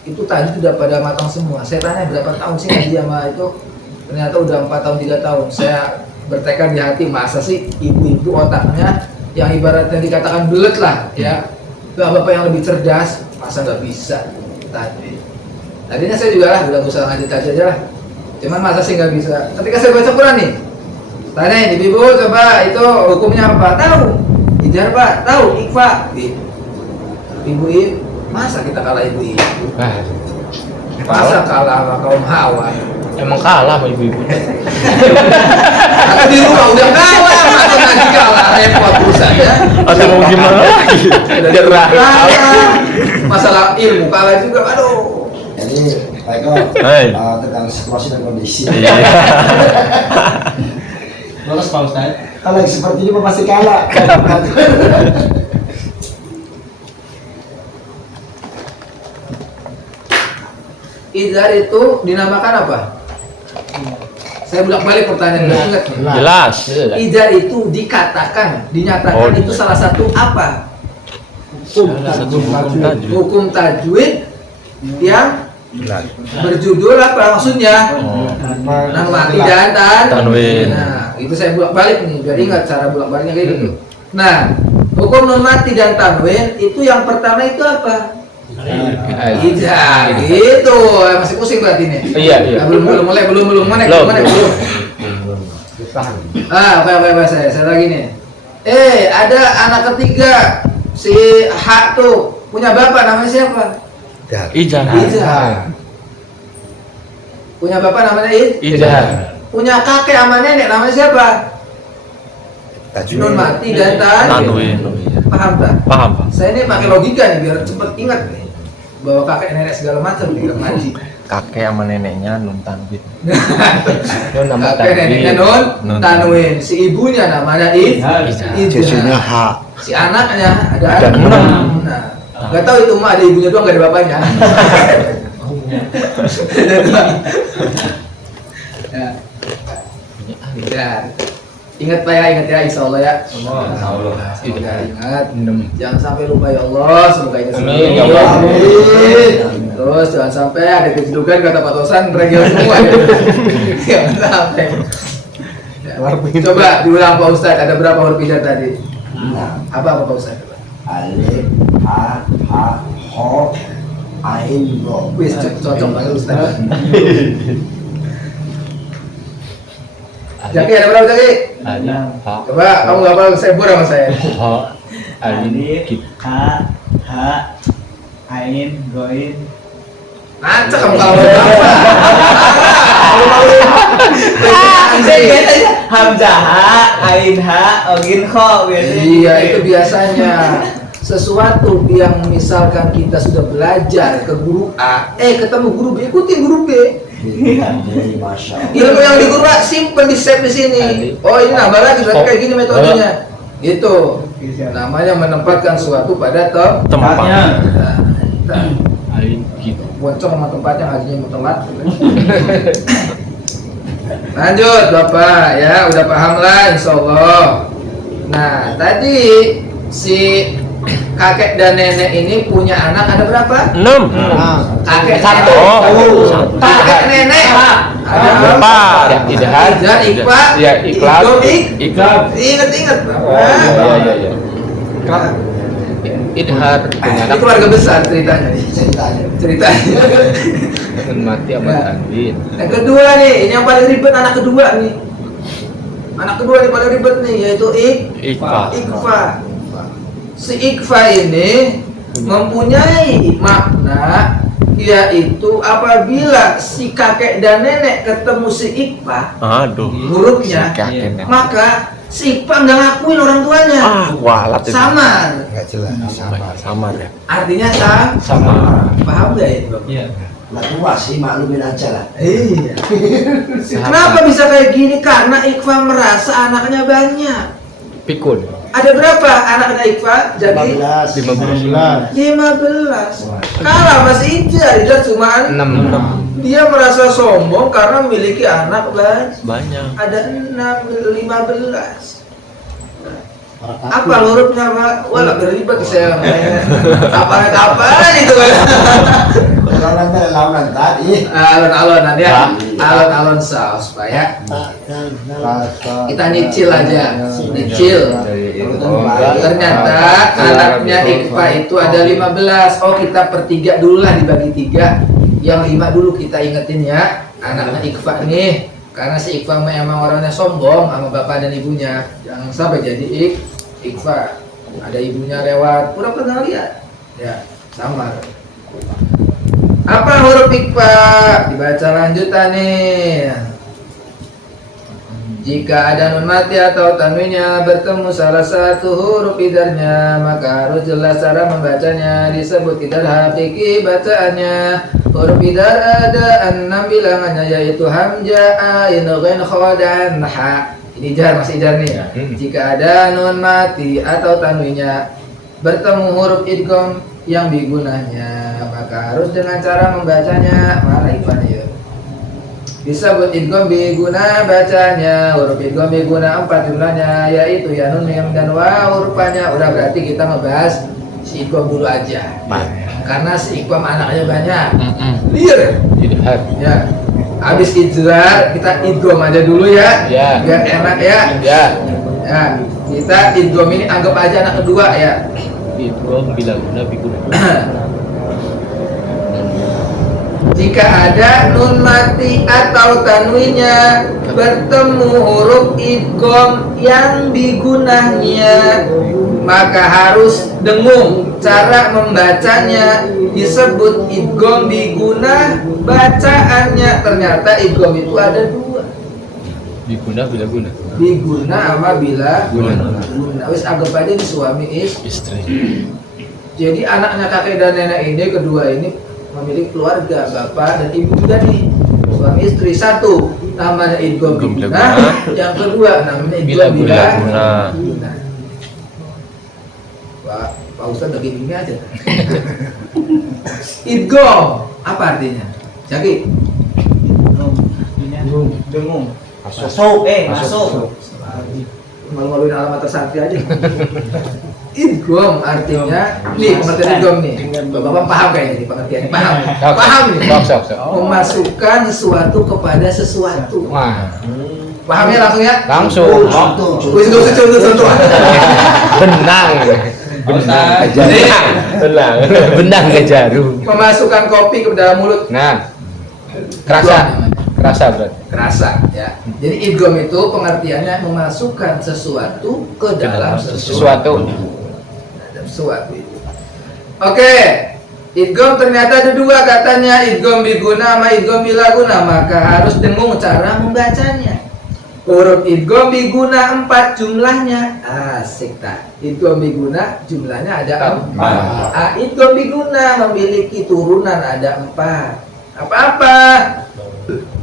itu tadi sudah pada matang semua. Saya tanya berapa tahun sih ngaji sama itu? Ternyata udah 4 tahun 3 tahun. Saya bertekad di hati, masa sih ibu-ibu otaknya yang ibaratnya dikatakan belet lah ya. Bapak yang lebih cerdas, masa nggak bisa tadi. Tadinya saya juga lah, udah usah ngaji aja lah. Cuman masa sih nggak bisa. Ketika saya baca Quran nih, tanya ibu coba itu hukumnya apa? Tahu? Idhar Pak, tahu? Ikfa. Ibu, masa kita kalah ibu? Masa kalah sama kaum Hawa? Emang kalah sama ibu-ibu. Atau di rumah udah kalah, atau ngaji kalah, repot urusan ya. Atau mau gimana lagi? Jerah. Kalah. Masalah ilmu kalah juga, aduh. Jadi, Pak Eko, Hai. tergantung situasi dan kondisi. Iya. Terus Pak Ustadz. Kalau yang seperti ini pasti kalah. Idhar itu dinamakan apa? Saya bolak-balik pertanyaan, ingat nih. Jelas. Idhar itu dikatakan, dinyatakan itu salah satu apa? Hukum tajwid yang berjudul apa maksudnya? Nun mati dan Tanwin. Nah, itu saya bolak-balik nih, biar ingat cara bolak-baliknya kayak gitu. Nah, hukum nun mati dan tanwin itu yang pertama itu apa? Idhar, gitu. Masih pusing berarti nih. Iya. Nah, belum mulai. Oke, saya lagi nih. Ada anak ketiga si H tuh punya bapak namanya siapa? Ijazah. Punya bapak namanya Ijazah. Punya kakek sama nenek namanya siapa? Nun mati dan Tanwin. Paham tak? Paham, Pak. Saya ini pakai logika nih biar cepet ingat nih. Bahwa kakek nenek segala macam di dalam ngaji. Kakek sama neneknya nun tanwin. Kakek neneknya nun tanwin. Si ibunya namanya Cucunya H. Si anaknya ada Ada 6. Nah, nggak tahu itu mah ada ibunya doang, nggak ada bapaknya. Ya. Ingat Pak ya, insya Allah ya. Semoga ingat. Jangan sampai lupa ya Allah, semoga ingat. Amin, ya Allah. Allah. Amin. Terus jangan sampai ada kejedukan kata Pak Tosan regel semua ya. Jangan sampai. Ya. Coba diulang Pak Ustadz, ada berapa huruf idhar tadi? Apa Pak Ustadz? Alif, A, H, Ho, Ain, Ro. Wis cocok banget Ustadz. Jaki ada berapa Jaki? Ada. Coba kamu nggak apa saya bur sama saya. Alif. H, Ain, Goin. Acak kamu kalau berapa? Biasanya Hamzah, ain ha, ogin kho biasanya. iya itu biasanya sesuatu yang misalkan kita sudah belajar ke guru A, ketemu guru B, ikutin guru B. Masya Ilmu yang di guru A simpen di save di sini. Oh ini nambah lagi berarti kayak gini metodenya. Gitu. Namanya menempatkan suatu pada Tempatnya. Nah, Ain gitu. Bocong sama tempatnya ngajinya mau tempat. Lanjut Bapak ya, udah paham lah insyaallah. Nah tadi si kakek dan nenek ini punya anak ada berapa? 6. Kakek Satu. nenek. Kakek nenek ada Berapa? Idhar. Idhar, Iqfa, Ya, Iqlab. Iqlab. Ingat-ingat Bapak. Iya. Idhar punya Ini anak keluarga besar ceritanya. Ceritanya. mati apa Ya. tanwin. Yang kedua nih, ini yang paling ribet anak kedua nih. Anak kedua nih paling ribet nih yaitu Iqfa. Iqfa. Si Iqfa ini mempunyai makna yaitu apabila si kakek dan nenek ketemu si Iqfa Aduh. hurufnya, Kakek nenek. maka si Iqfa nggak ngakuin orang tuanya. Walat itu. Samar. Nggak jelas. Samar ya. Artinya Sama. paham gak ini Bapak? Iya. Nah tua sih maklumin aja lah. Iya. Kenapa bisa kayak gini? Karena Iqfa merasa anaknya banyak. Pikun. Ada berapa anaknya Iqfa? Jadi 15. 15. Kalah masih Ijaz cuma 6. dia merasa sombong karena memiliki anak Banyak. ada 15. Apa hurufnya Pak? Wah berlibat saya namanya. Kapan itu Pak? Lawan tadi. Alon-alonan ya. Alon-alon saus Pak ya. Kita nyicil aja. Nyicil. Ternyata anaknya Iqfa itu ada 15. Oh kita per 3 dulu lah dibagi 3. Yang 5 dulu kita ingetin ya. Anaknya Iqfa nih. Karena si Iqfa memang orangnya sombong sama bapak dan ibunya. Jangan sampai jadi Iqfa. Ada ibunya lewat, pura pernah lihat. Ya, samar. Apa huruf Iqfa? Dibaca lanjutan nih. Jika ada nun mati atau tanwinnya bertemu salah satu huruf idarnya, maka harus jelas cara membacanya. Disebut idar hakiki bacaannya. Huruf idar ada 6 bilangannya, yaitu hamzah, ain, ghain, kha, dan ha. Ini jar, masih jar nih. Jika ada nun mati atau tanwinnya bertemu huruf idgham yang digunanya, maka harus dengan cara membacanya. Mana Iqfanya ya? Disebut idgham biguna bacanya. Huruf idgham biguna 4 jumlahnya, yaitu ya nun, mim, dan waw hurufnya. Udah berarti kita ngebahas si idgham dulu aja. Karena si idgham anaknya banyak. Clear? Idhar. Ya. Habis idgham kita idgham aja dulu ya. Ya. Biar enak ya. Ya. Ya. Kita idgham ini anggap aja anak kedua ya. Idgham bila guna biguna. Jika ada nun mati atau tanwinnya bertemu huruf idgham yang digunanya, maka harus dengung cara membacanya. Disebut idgham biguna bacaannya. Ternyata idgham itu ada 2. Biguna bila guna. Biguna sama bila Guna. Wis anggap aja ini suami Istri. Jadi anaknya kakek dan nenek ini kedua ini memiliki keluarga, bapak dan ibu juga nih, suami istri. Satu namanya idgham Idgham biguna, yang kedua namanya idgham bila guna. guna. Pak Ustadz bagi ini aja. Idgham apa artinya? Jaki? Dengung. Masuk. Masuk. Malu-maluin alamat tersantri aja. Idgham artinya, nih pengertian idgham nih. Bapak paham kayaknya nih pengertiannya. Paham nih. Sok. Memasukkan sesuatu kepada sesuatu. Wah, Pahamnya langsung ya? langsung. Wis contoh. Benang. Benang ke jarum. Benang ke jarum. Memasukkan kopi ke dalam mulut. Nah, kerasa berarti. Kerasa ya. Jadi idgham itu pengertiannya memasukkan sesuatu ke dalam sesuatu. Sesuatu. Dalam sesuatu itu. Oke. Idgham ternyata ada dua katanya, idgham biguna sama idgham bilaguna, maka harus dengung cara membacanya. Huruf idgham biguna 4 jumlahnya. Asik tak? Idgham biguna jumlahnya ada 4. Idgham biguna memiliki turunan ada 4. Apa-apa?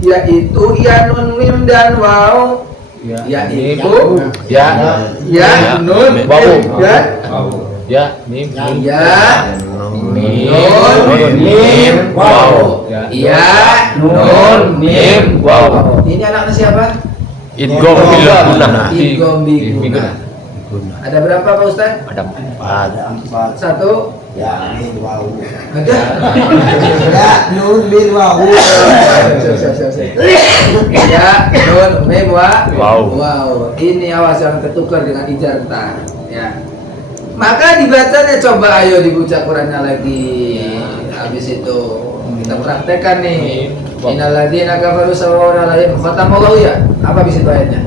Yaitu ya, nun, mim dan waw. Yaitu ya, nun, mim dan Ya, mim, ya, Nun, nun, mim, waw. Ya, nun, mim, waw. Ini anaknya siapa? Idgham bilaguna. Idgham biguna. Ada berapa Pak Ustaz? Ada 4. Satu. Ya, min wau. Ada. Ya, nun min wau. Ya, nun, mim, Waw. Wow. Ini awas jangan ketukar dengan ijar ta. Ya. Maka dibacanya, coba ayo dibaca Qurannya lagi. Habis itu kita praktekkan nih. Innalladzina kafaru sawa'un 'alaihim khatamallahu ya. Apa habis itu ayatnya?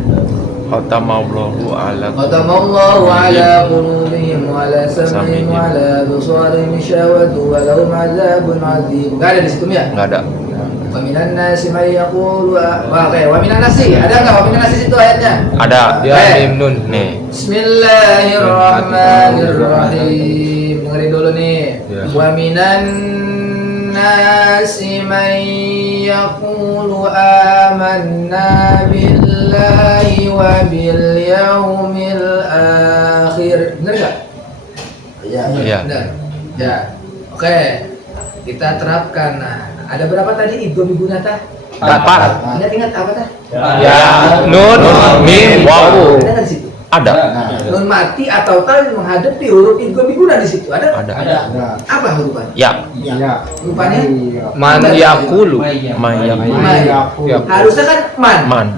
Khatamallahu ala Khatamallahu ala qulubihim wa ala sam'ihim wa ala absarihim syawatu wa lahum 'adzabun 'adzim. Enggak ada di situ ya? Enggak ada. Wa minan nasi may yaqulu wa minan nasi. Ada enggak wa minan nasi itu ayatnya? Ada. Ya, mim, nun. Nih. Bismillahirrahmanirrahim. Dengerin dulu nih. Ya. Wa minan nasi may yaqulu amanna billahi wa bil yaumil akhir. Benar enggak? Iya. Benar. Ya. Oke. Kita terapkan. Nah, ada berapa tadi idgham biguna tah? 4. Ingat apa tah? Ya, nun, mim, waw. Ada nggak di situ? Ada. Nun mati atau tal menghadapi huruf idgham biguna di situ. Ada? Ada. Apa hurufannya? Ya. Rupanya man yaqulu. Mayakulu. harusnya kan man. Man.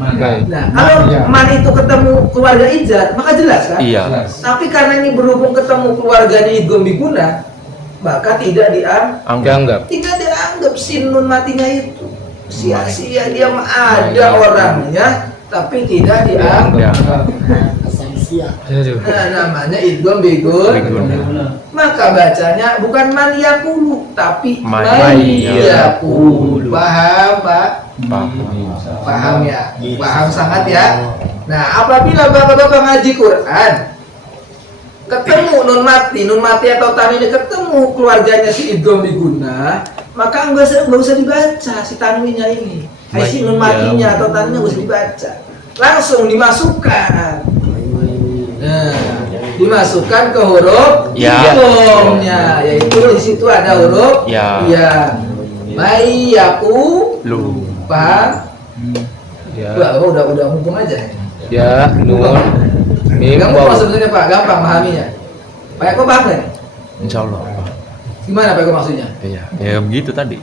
Nah, kalau man itu ketemu keluarga ijaz, maka jelas kan? Iya. Tapi karena ini berhubung ketemu keluarganya idgham biguna, maka tidak Anggap. tidak dianggap sin nun matinya itu. Sia-sia dia mah ada orangnya, tapi tidak dianggap. Nah, namanya idgham biguna. Maka bacanya bukan man yaqulu, tapi may yaqulu. Paham, Pak? Paham ya? Paham sangat ya? Nah, apabila bapak-bapak ngaji Quran ketemu nun mati atau tanwin ketemu keluarganya si idgham biguna, maka enggak usah dibaca si tanwinnya ini. Si nun matinya atau tanwinnya enggak usah dibaca. Langsung dimasukkan. Nah, dimasukkan ke huruf idghamnya, yaitu di situ ada huruf ya. May yaqulu. Paham? Ya. Udah hukum aja. Ya, nun, mim, Kamu waw. maksudnya Pak, gampang memahaminya. Pak Eko paham nggak? Insyaallah. Gimana Pak Eko maksudnya? Iya. Ya begitu tadi.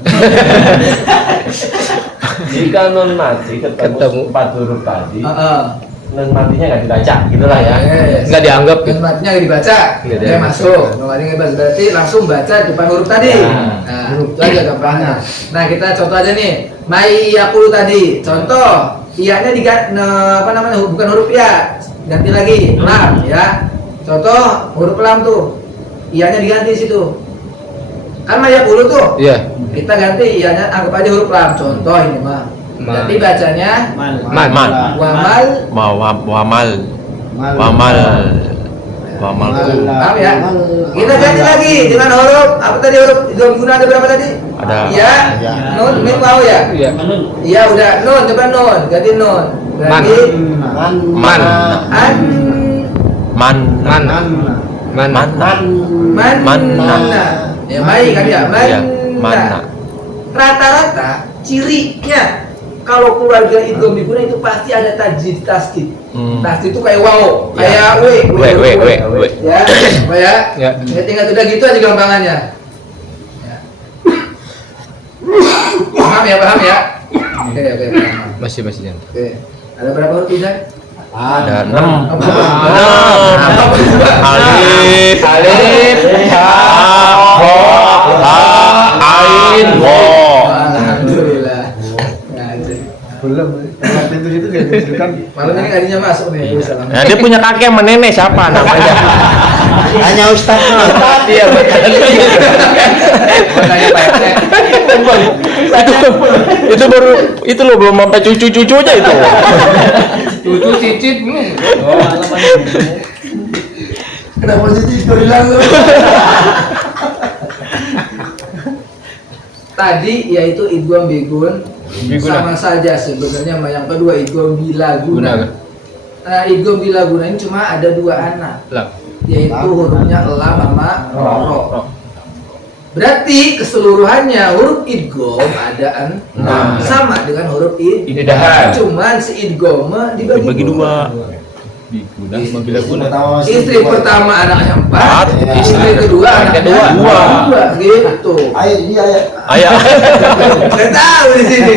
Jika nun mati ketemu 4 huruf tadi, nun matinya nggak dibaca, gitulah ya. Nggak dianggap. Nun matinya nggak dibaca, Nggak dia dianggap. masuk. Nun matinya nggak dibaca, berarti langsung baca depan huruf tadi. Nah, itu aja gampangnya. Nah, kita contoh aja nih. May yaqulu tadi, contoh iyanya bukan huruf ya, ganti lagi lam ya. Contoh huruf lam tuh, iyanya diganti di situ. Kan may yaqulu tuh. Iya. Kita ganti iyanya, anggap aja huruf lam. Contoh ini mah. Jadi bacanya Man. wamal. Wamalku. Paham ya? Kita ganti lagi dengan huruf apa tadi, huruf idgham biguna ada berapa tadi? Ada. Ya, nun, mim, waw ya. Iya. Iya udah, nun, coba nun, ganti nun. Berarti Man. mana? Ya baik kan ya, Iya, mana. Rata-rata cirinya kalau keluarga idgham biguna itu pasti ada tajdid tasdid. Tasdid itu kayak waw, kayak we. Ya, apa ya? Ya. Ya tinggal udah gitu aja gampangannya. Ya. Paham ya? Oke, paham. Masih jangan. Oke. Ada berapa huruf Izan? Ada 6. Alif, Ha, ho, ha, ain, ho. Alhamdulillah. Belum. Pintu situ kan Malam ini kadinya masuk nih. Salam. Nah, dia punya kakek sama nenek siapa namanya? Hanya Ustaz. Iya, betul. Makanya Pak RT. Itu baru itu loh belum sampai cucu-cucunya itu. Cucu cicit. kenapa jadi kau bilang lu? Tadi yaitu idgham bigun Biguna. sama saja sebenarnya sama yang kedua idgham bilaguna. Guna. Nah, idgham bilaguna ini cuma ada dua anak, Lam. yaitu hurufnya lam sama ro. Berarti keseluruhannya huruf idgham ada 6 sama dengan huruf Idgham. Cuman si idgham dibagi dua. Biguna sama bilaguna. Istri pertama anaknya 4, Empat. istri kedua anaknya Dua. 2 gitu. Ayo dia ya. Ayah. Nggak tahu di sini.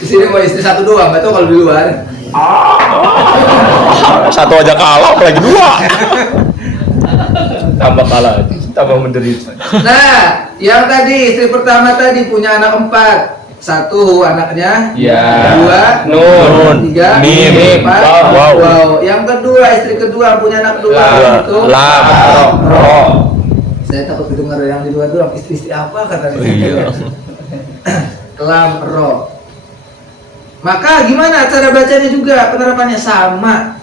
Di sini mau istri satu doang, nggak tahu kalau di luar. Satu aja kalah apalagi dua. Tambah kalah, tambah menderita. Nah, yang tadi istri pertama tadi punya anak 4. 1 anaknya, Ya. 2 Nun. 3 Mim. 4 Wow. wow. Yang kedua istri kedua punya anak 2 Lam. itu. Lam. Ro. Saya takut dengar yang di luar doang, istri apa katanya. Iya. Lam ro. Maka gimana cara bacanya juga penerapannya sama.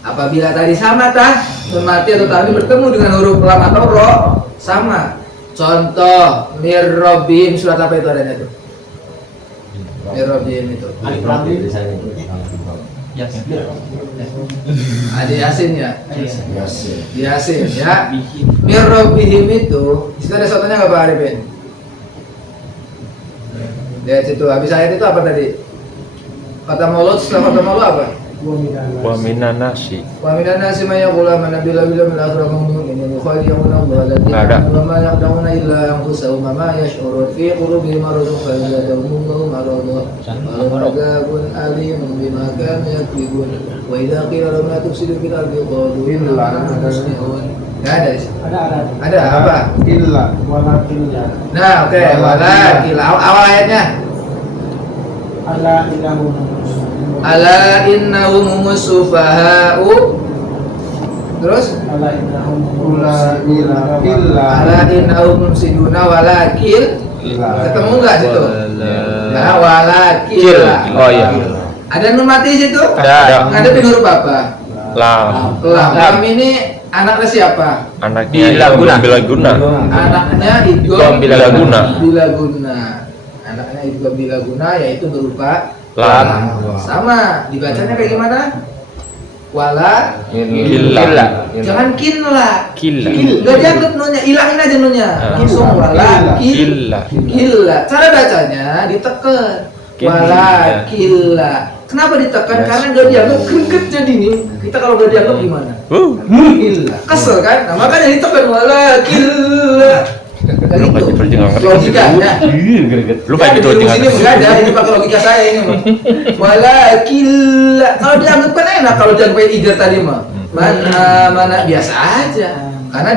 Apabila tadi sama tah, nun mati atau tadi bertemu dengan huruf lam atau ro, sama. Contoh mirrobim, surat apa itu adanya tuh? Mirrobim itu. Adi Yasin ya? Yasin ya. Mirrobihim itu, itu ada sotonya nggak Pak Arifin? Lihat situ, habis ayat itu apa tadi? Kata maulud, setelah kata maulud apa? Wa minan nasi. Wa minan nasi may yaqulu amanna billahi wal yawmil akhir wa hum yu'minun yukhadi'una Allah Nggak ada. wa ma yaqda'una illa anfusahum wa ma yash'urun fi qulubihim maradun fa zadahum maradun wa adabun alimun bima kanu yaktubun wa idza qila lahum la tufsidu fil ardi qalu inna muslihun. Enggak ada di situ. Ada apa? Illa walakin ya. Nah, oke, walakin awal ayatnya Ala ilahu ala innahum musufaha'u. Terus ala ilahu illa ala innahum mufsiduna walakil. Ketemu nggak situ? Nah, walakil. Oh iya. Ada nun mati situ? Ada. Ngadepin huruf apa? Lam. Lam. Lam ini anaknya siapa? Anaknya Bilaguna. Bilaguna. Anaknya Idgham idgham bilaguna. bilaguna. Anaknya idgham bilaguna yaitu berupa Lam. sama. Dibacanya kayak gimana? Wala. Killa. Jangan kinla. Killa. Enggak dianggap nunnya, hilangin aja nunnya. Langsung wala Killa. killa. Cara bacanya ditekan. Wala killa. Kenapa ditekan? Karena enggak dianggap greget jadi nih. Kita kalau enggak dianggap gimana? Killa. Kesel kan? Nah, makanya ditekan wala killa. Kayak Lu pasti gitu. nggak ngerti. Logikanya. Lu kayak gitu di tinggal. sini enggak ada, ini pakai logika saya ini mah. Wala killa. Kalau dianggap kan enak kalau dianggap pakai ijar tadi mah. Mana biasa aja. Karena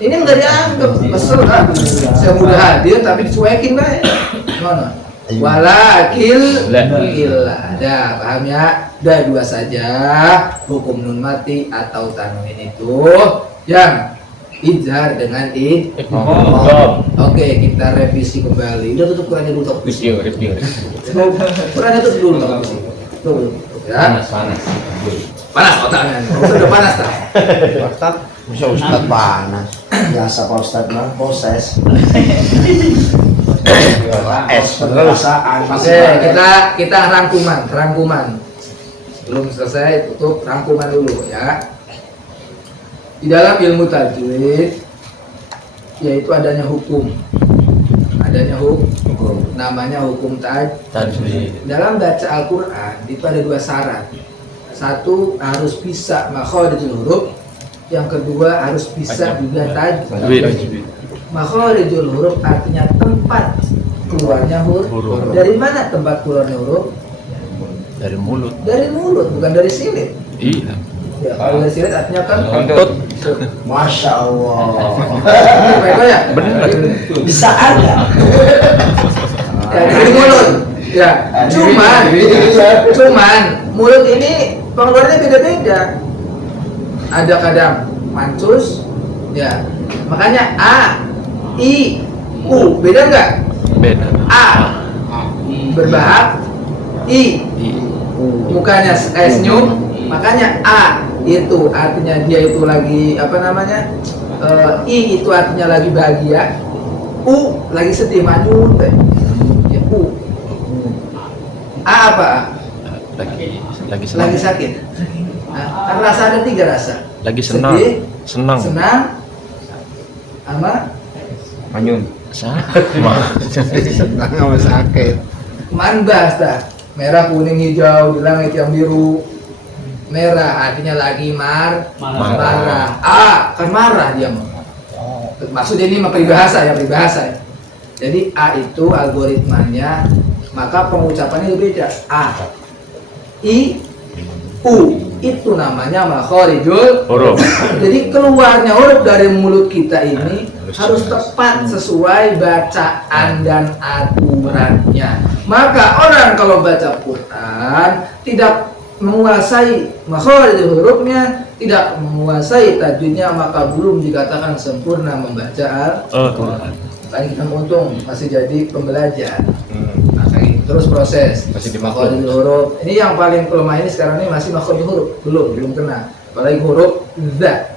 ini enggak dianggap. Kesel kan? Saya mudah hadir tapi dicuekin kan. Gimana? Walakil killa. Dah paham ya? Dah dua saja. Hukum nun mati atau tanwin itu yang ijar dengan Oke, kita revisi kembali. Udah tutup Qurannya dulu. Qurannya tutup dulu. Tuh. Ya. Panas otaknya. Udah panas tak? Ustaz, bisa Ustaz panas. biasa Pak Ustaz mah proses. Perasaan. Oke, kita rangkuman. Sebelum selesai tutup rangkuman dulu ya. Di dalam ilmu tajwid yaitu adanya hukum. Namanya hukum tajwid. Dalam baca Al-Qur'an itu ada dua syarat. Satu harus bisa makharijul huruf, yang kedua harus bisa juga tajwid. Makharijul huruf artinya tempat keluarnya huruf. Dari mana tempat keluarnya huruf? Dari mulut. Dari mulut, bukan dari silit. Iya. Ya, kalau dari silit artinya kan Kentut. Masya Allah. Benar ya? Bener. Bisa ada. Ya, dari mulut. Ya, cuman mulut ini pengeluarannya beda-beda. Ada kadang mancus, ya. Makanya A, I, U beda nggak? Beda. A berbahak, I mukanya senyum, makanya A itu artinya dia itu lagi apa namanya? I itu artinya lagi bahagia, U lagi sedih manyun teh. Ya, U. A apa? Lagi senang. Lagi sakit. Nah, kan rasa ada 3 rasa. Lagi senang. Sedih, Senang. sama Manyun. Sama. Senang sama sakit. kemarin bahas dah. Merah, kuning, hijau, di langit yang biru. Merah artinya lagi marah. A kan marah dia mau. Maksudnya ini mah peribahasa ya. Jadi A itu algoritmanya, maka pengucapannya beda. A, I, U itu namanya makhorijul Huruf. Jadi keluarnya huruf dari mulut kita ini harus tepat sesuai bacaan dan aturannya. Maka orang kalau baca Quran tidak menguasai makhorijul hurufnya, tidak menguasai tajwidnya, maka belum dikatakan sempurna membaca Al-Quran. Makanya kita untung masih jadi pembelajar. Maka itu terus proses Masih di makhorijul huruf. Ini yang paling kelemah ini sekarang ini masih makhorijul huruf, belum kena. Apalagi huruf za.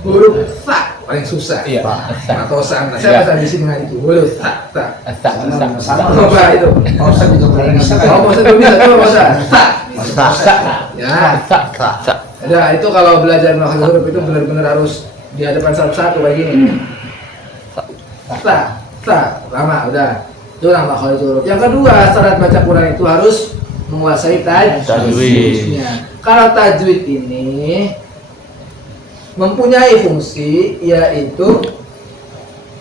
Huruf sa paling susah. Iya. Atau sa. Saya bisa di sini dengan itu. Huruf sa. Sama. Coba itu. Pausan juga belum bisa. Oh, maksud belum bisa. Coba bahasa sa. Sa. Ya. Sa. Ada itu kalau belajar makhorijul huruf itu benar-benar harus di hadapan satu-satu kayak gini. Sa. Lama udah. Itu nama makhorijul huruf. Yang kedua, syarat baca Quran itu harus menguasai tajwidnya. Kalau tajwid ini mempunyai fungsi yaitu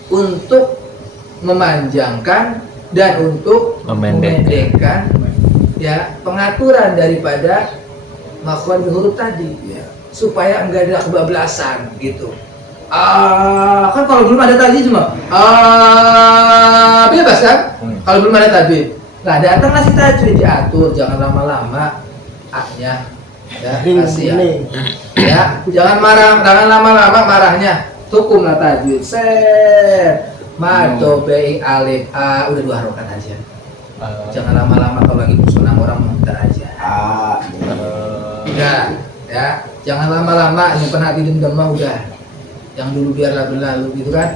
untuk memanjangkan dan untuk memendekkan ya pengaturan daripada makhorijul huruf tadi ya, supaya enggak ada kebablasan gitu. Kan kalau belum ada tajwid cuma bebas kan? Kalau belum ada tajwid. Nah, datang ngasih tajwid diatur, jangan lama-lama A-nya ya, kasih ya. Jangan lama-lama marahnya. Tukumlah tajwid. Matobe alif A udah 2 harokat aja. Jangan lama-lama kalau lagi senang orang muter aja. Udah ya. Jangan lama-lama nyimpen hati dendam mah udah. Yang dulu biarlah berlalu gitu kan.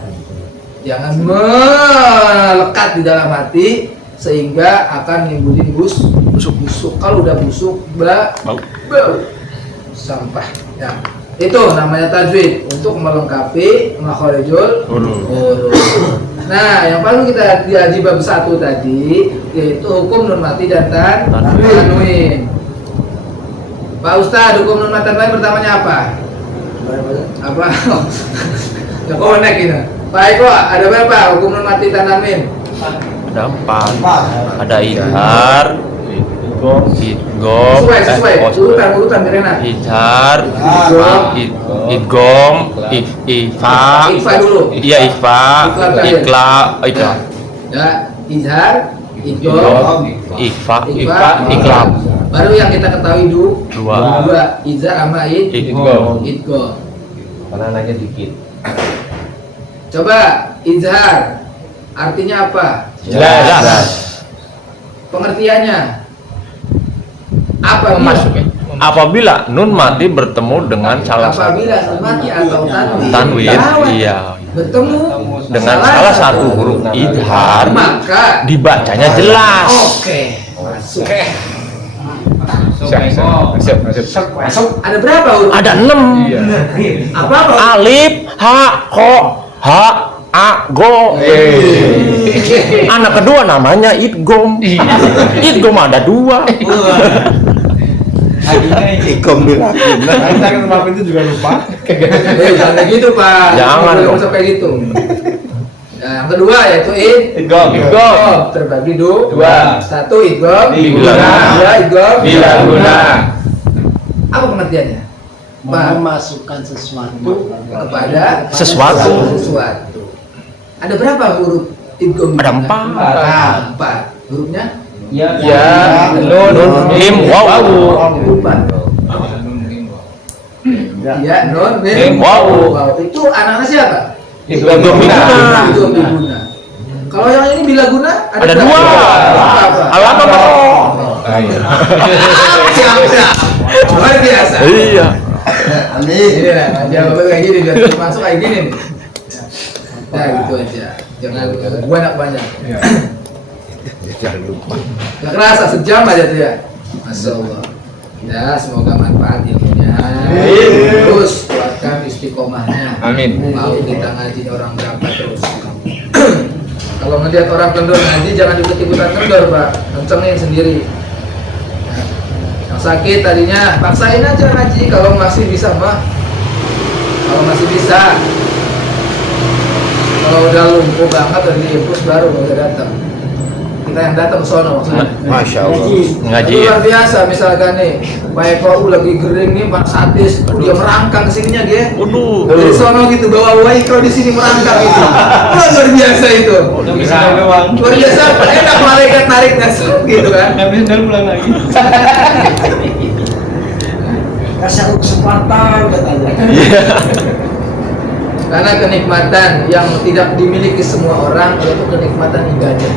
Jangan melekat di dalam hati sehingga akan nimbulin busuk. Kalau udah busuk bau sampah ya. Itu namanya tajwid untuk melengkapi makhorijul huruf. Nah, yang paling kita di bab 1 tadi yaitu hukum nun mati dan tanwin. Pak Ustadz, hukum nun mati dan tanwin pertamanya apa? Apa? Ya konek ini. Pak Eko, ada berapa hukum nun mati dan tanwin? Ada 4. Ada idhar, idgham, Sesuai. Urutan biar enak. idhar, idgham, ikhfa. Ikhfa dulu. Iya, ikhfa, iqlab, Ya, izhar, idgham, ikhfa, ikhfa, iqlab. Baru yang kita ketahui dua izhar sama Idgham. idgham. Karena anaknya dikit. Coba izhar artinya apa? Jelas. Pengertiannya apa? Apabila nun mati bertemu dengan salah satu Apabila nun mati atau tanwin, iya, bertemu dengan salah satu huruf idhar, maka dibacanya jelas. Oke, masuk. Masuk. Ada berapa huruf? Ada 6. Apa? Alif, ha, ko, ha, a, go. Anak kedua namanya idgham. Idgham ada 2. Ikom bilangin. Kita kan kemarin itu juga lupa. Jangan kayak gitu, Pak. Jangan Boleh dong. sampai gitu. Nah, yang kedua yaitu Idgham. terbagi dua. 1 idgham, Bilaguna. 2 idgham, Bilaguna. Apa pengertiannya? Memasukkan sesuatu Kepada Sesuatu. Ada berapa huruf idgham? Ada 4. 4. Hurufnya Ya. Nun mim waw. Lupa. Ya, nun mim Waw. waw. Itu anak-anak siapa? Domina. Itu biguna. Kalau yang ini bilaguna Ada berapa? dua. Apa? Alama Siap. Luar biasa. Iya. Amin. Ini lah, jawab kayak gini biar masuk kayak gini nih. Nah, gitu aja. Jangan banyak. Jangan lupa. Gak kerasa sejam aja tuh ya. Masya Allah. Ya, semoga manfaat ilmunya. Terus kuatkan istiqomahnya. Amin. Mau kita ngaji orang berapa terus. Kalau ngeliat orang kendor ngaji jangan ikut-ikutan kendor, Pak. Kencengin sendiri. Yang sakit tadinya paksain aja ngaji kalau masih bisa, Pak. Kalau masih bisa. Kalau udah lumpuh banget udah diimpus baru udah datang. Kita yang datang sono maksudnya. Masya Allah. Ngaji. Luar biasa misalkan nih, Pak Eko lagi gering nih, Pak Sadis, dia merangkang kesininya dia. Waduh. Dari sono gitu bawa Eko di sini merangkang gitu. Luar biasa itu. Luar biasa, enak malaikat narik ngasih gitu kan. Habis dan pulang lagi. Kasih aku kesempatan katanya. Karena kenikmatan yang tidak dimiliki semua orang yaitu kenikmatan ibadah.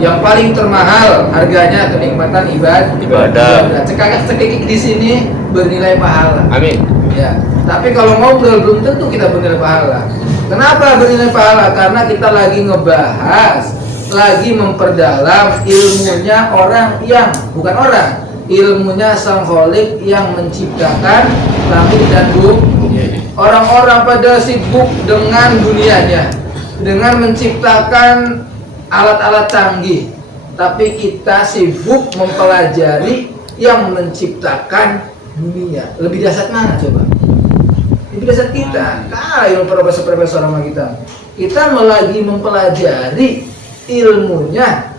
Yang paling termahal harganya kenikmatan Ibadah. Cekik di sini bernilai pahala. Amin. Ya, tapi kalau ngobrol belum tentu kita bernilai pahala. Kenapa bernilai pahala? Karena kita lagi ngebahas, lagi memperdalam ilmunya orang yang bukan orang, ilmunya Sang Khalik yang menciptakan langit dan bumi. Orang-orang pada sibuk dengan dunianya, dengan menciptakan alat-alat canggih, tapi kita sibuk mempelajari yang menciptakan dunia. Lebih dahsyat mana coba? Lebih dahsyat kita. Kalah ilmu profesor-profesor sama kita. Kita lagi mempelajari ilmunya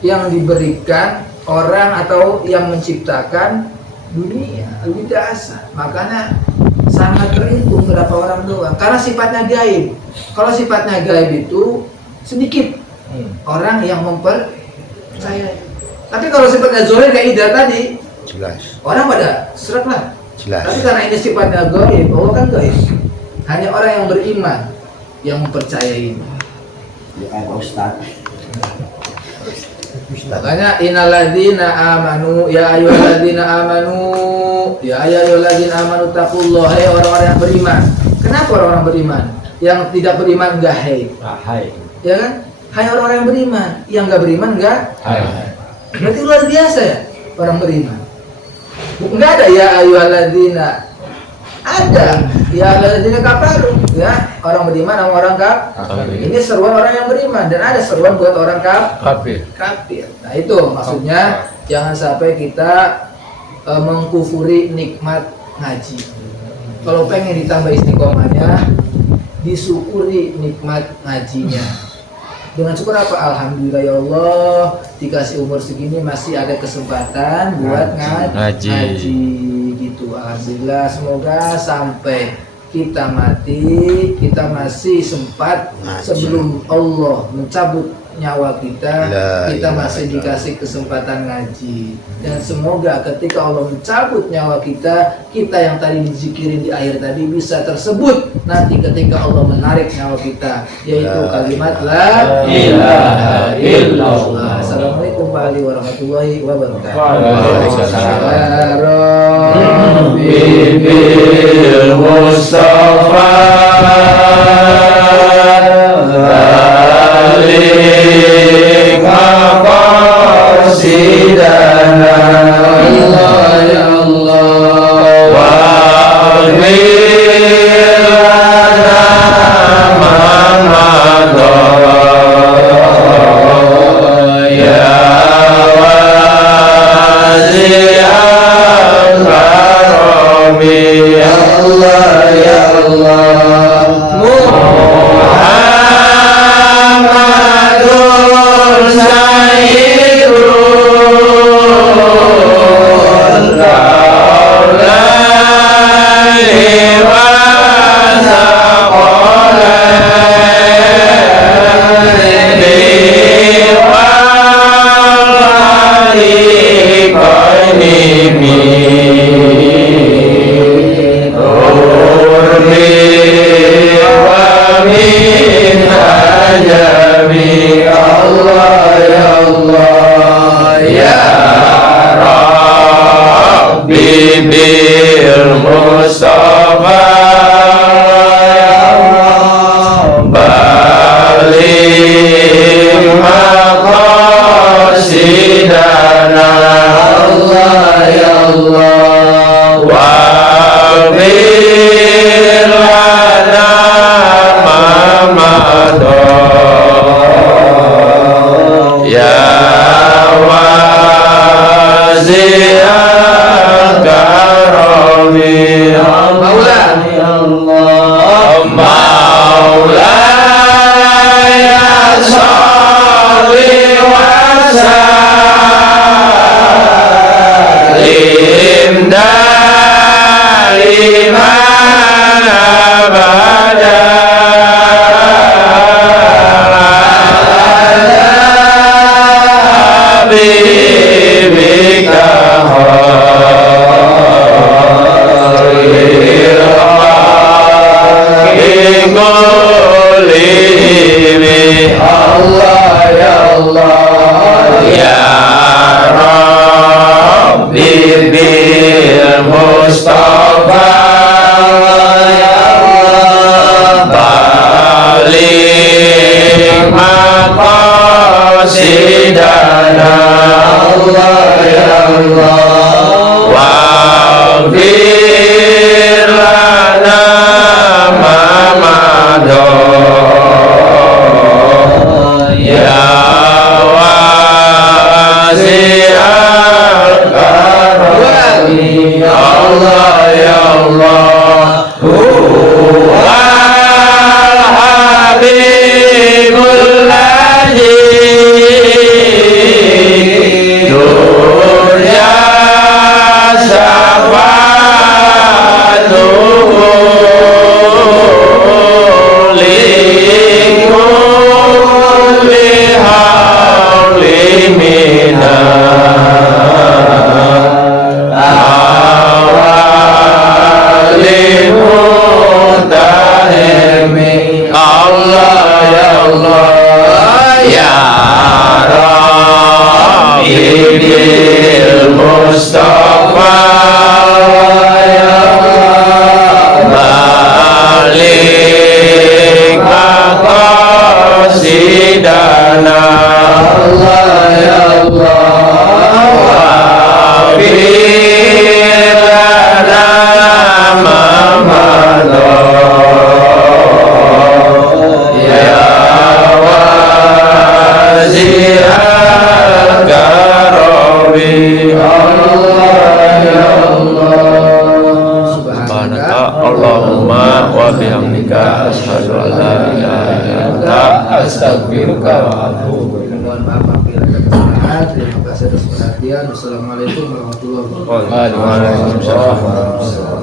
yang diberikan orang atau yang menciptakan dunia. Lebih dahsyat. Makanya sangat terhitung berapa orang doang. Karena sifatnya gaib. Kalau sifatnya gaib itu sedikit orang yang mempercayai. Tapi kalau sifatnya zahir kayak Ida tadi, Jelas. orang pada seret lah. Jelas. Tapi karena ini sifatnya gaib, Allah kan gaib. Hanya orang yang beriman yang mempercayai. Ya kan Ustaz. Makanya innalladzina amanu ya ayyuhalladzina amanu taqullaha, hai orang-orang yang beriman. Kenapa orang-orang beriman? Yang tidak beriman enggak hai. Ya kan? Hai orang-orang yang beriman, yang enggak beriman enggak hai. Berarti luar biasa ya orang beriman. Enggak ada ya ayyuhalladzina. Ada ya ayyuhalladzina kafaru, ya orang beriman sama orang kafir. Ini seruan orang yang beriman dan ada seruan buat orang kafir. Nah itu maksudnya jangan sampai kita mengkufuri nikmat ngaji. Kalau pengen ditambah istiqomahnya, disyukuri nikmat ngajinya. Dengan syukur apa? Alhamdulillah ya Allah, dikasih umur segini masih ada kesempatan buat ngaji gitu. Alhamdulillah, semoga sampai kita mati kita masih sempat sebelum Allah mencabut nyawa kita, kita masih dikasih kesempatan ngaji. Dan semoga ketika Allah mencabut nyawa kita, kita yang tadi dizikirin di akhir tadi bisa tersebut nanti ketika Allah menarik nyawa kita, yaitu kalimat la ilaha illallah. Assalamualaikum warahmatullahi wabarakatuh. Waalaikumsalam. Bibil Mustafa sidana Allah ya Allah wa ghfirlana ya wasi'al karami ya Allah ya Allah Muhammadur Sayyidul Kaulaini Allah Maulaya sholli wa sallim daiman abada habibika Allah ya Allah ya Rabbi bil Mustafa ya Allah balik maqasidana Allah ya Allah waghfir lana ma ya wasi'al karami Allah ya Allah huwal habibul ladzi dunya syafa'atuhu Allah ya Allah ya Rabbi bil Mustafa ya Allah balik maqasidana Allah ya Allah waghfir lana ma madha Allahumma wa bihamdika asyhadu an la ilaha illa anta astaghfiruka wa atubu ilaik. Mohon maaf apabila ada kesalahan. Terima kasih atas perhatian. Wassalamualaikum warahmatullahi wabarakatuh. Waalaikumsalam.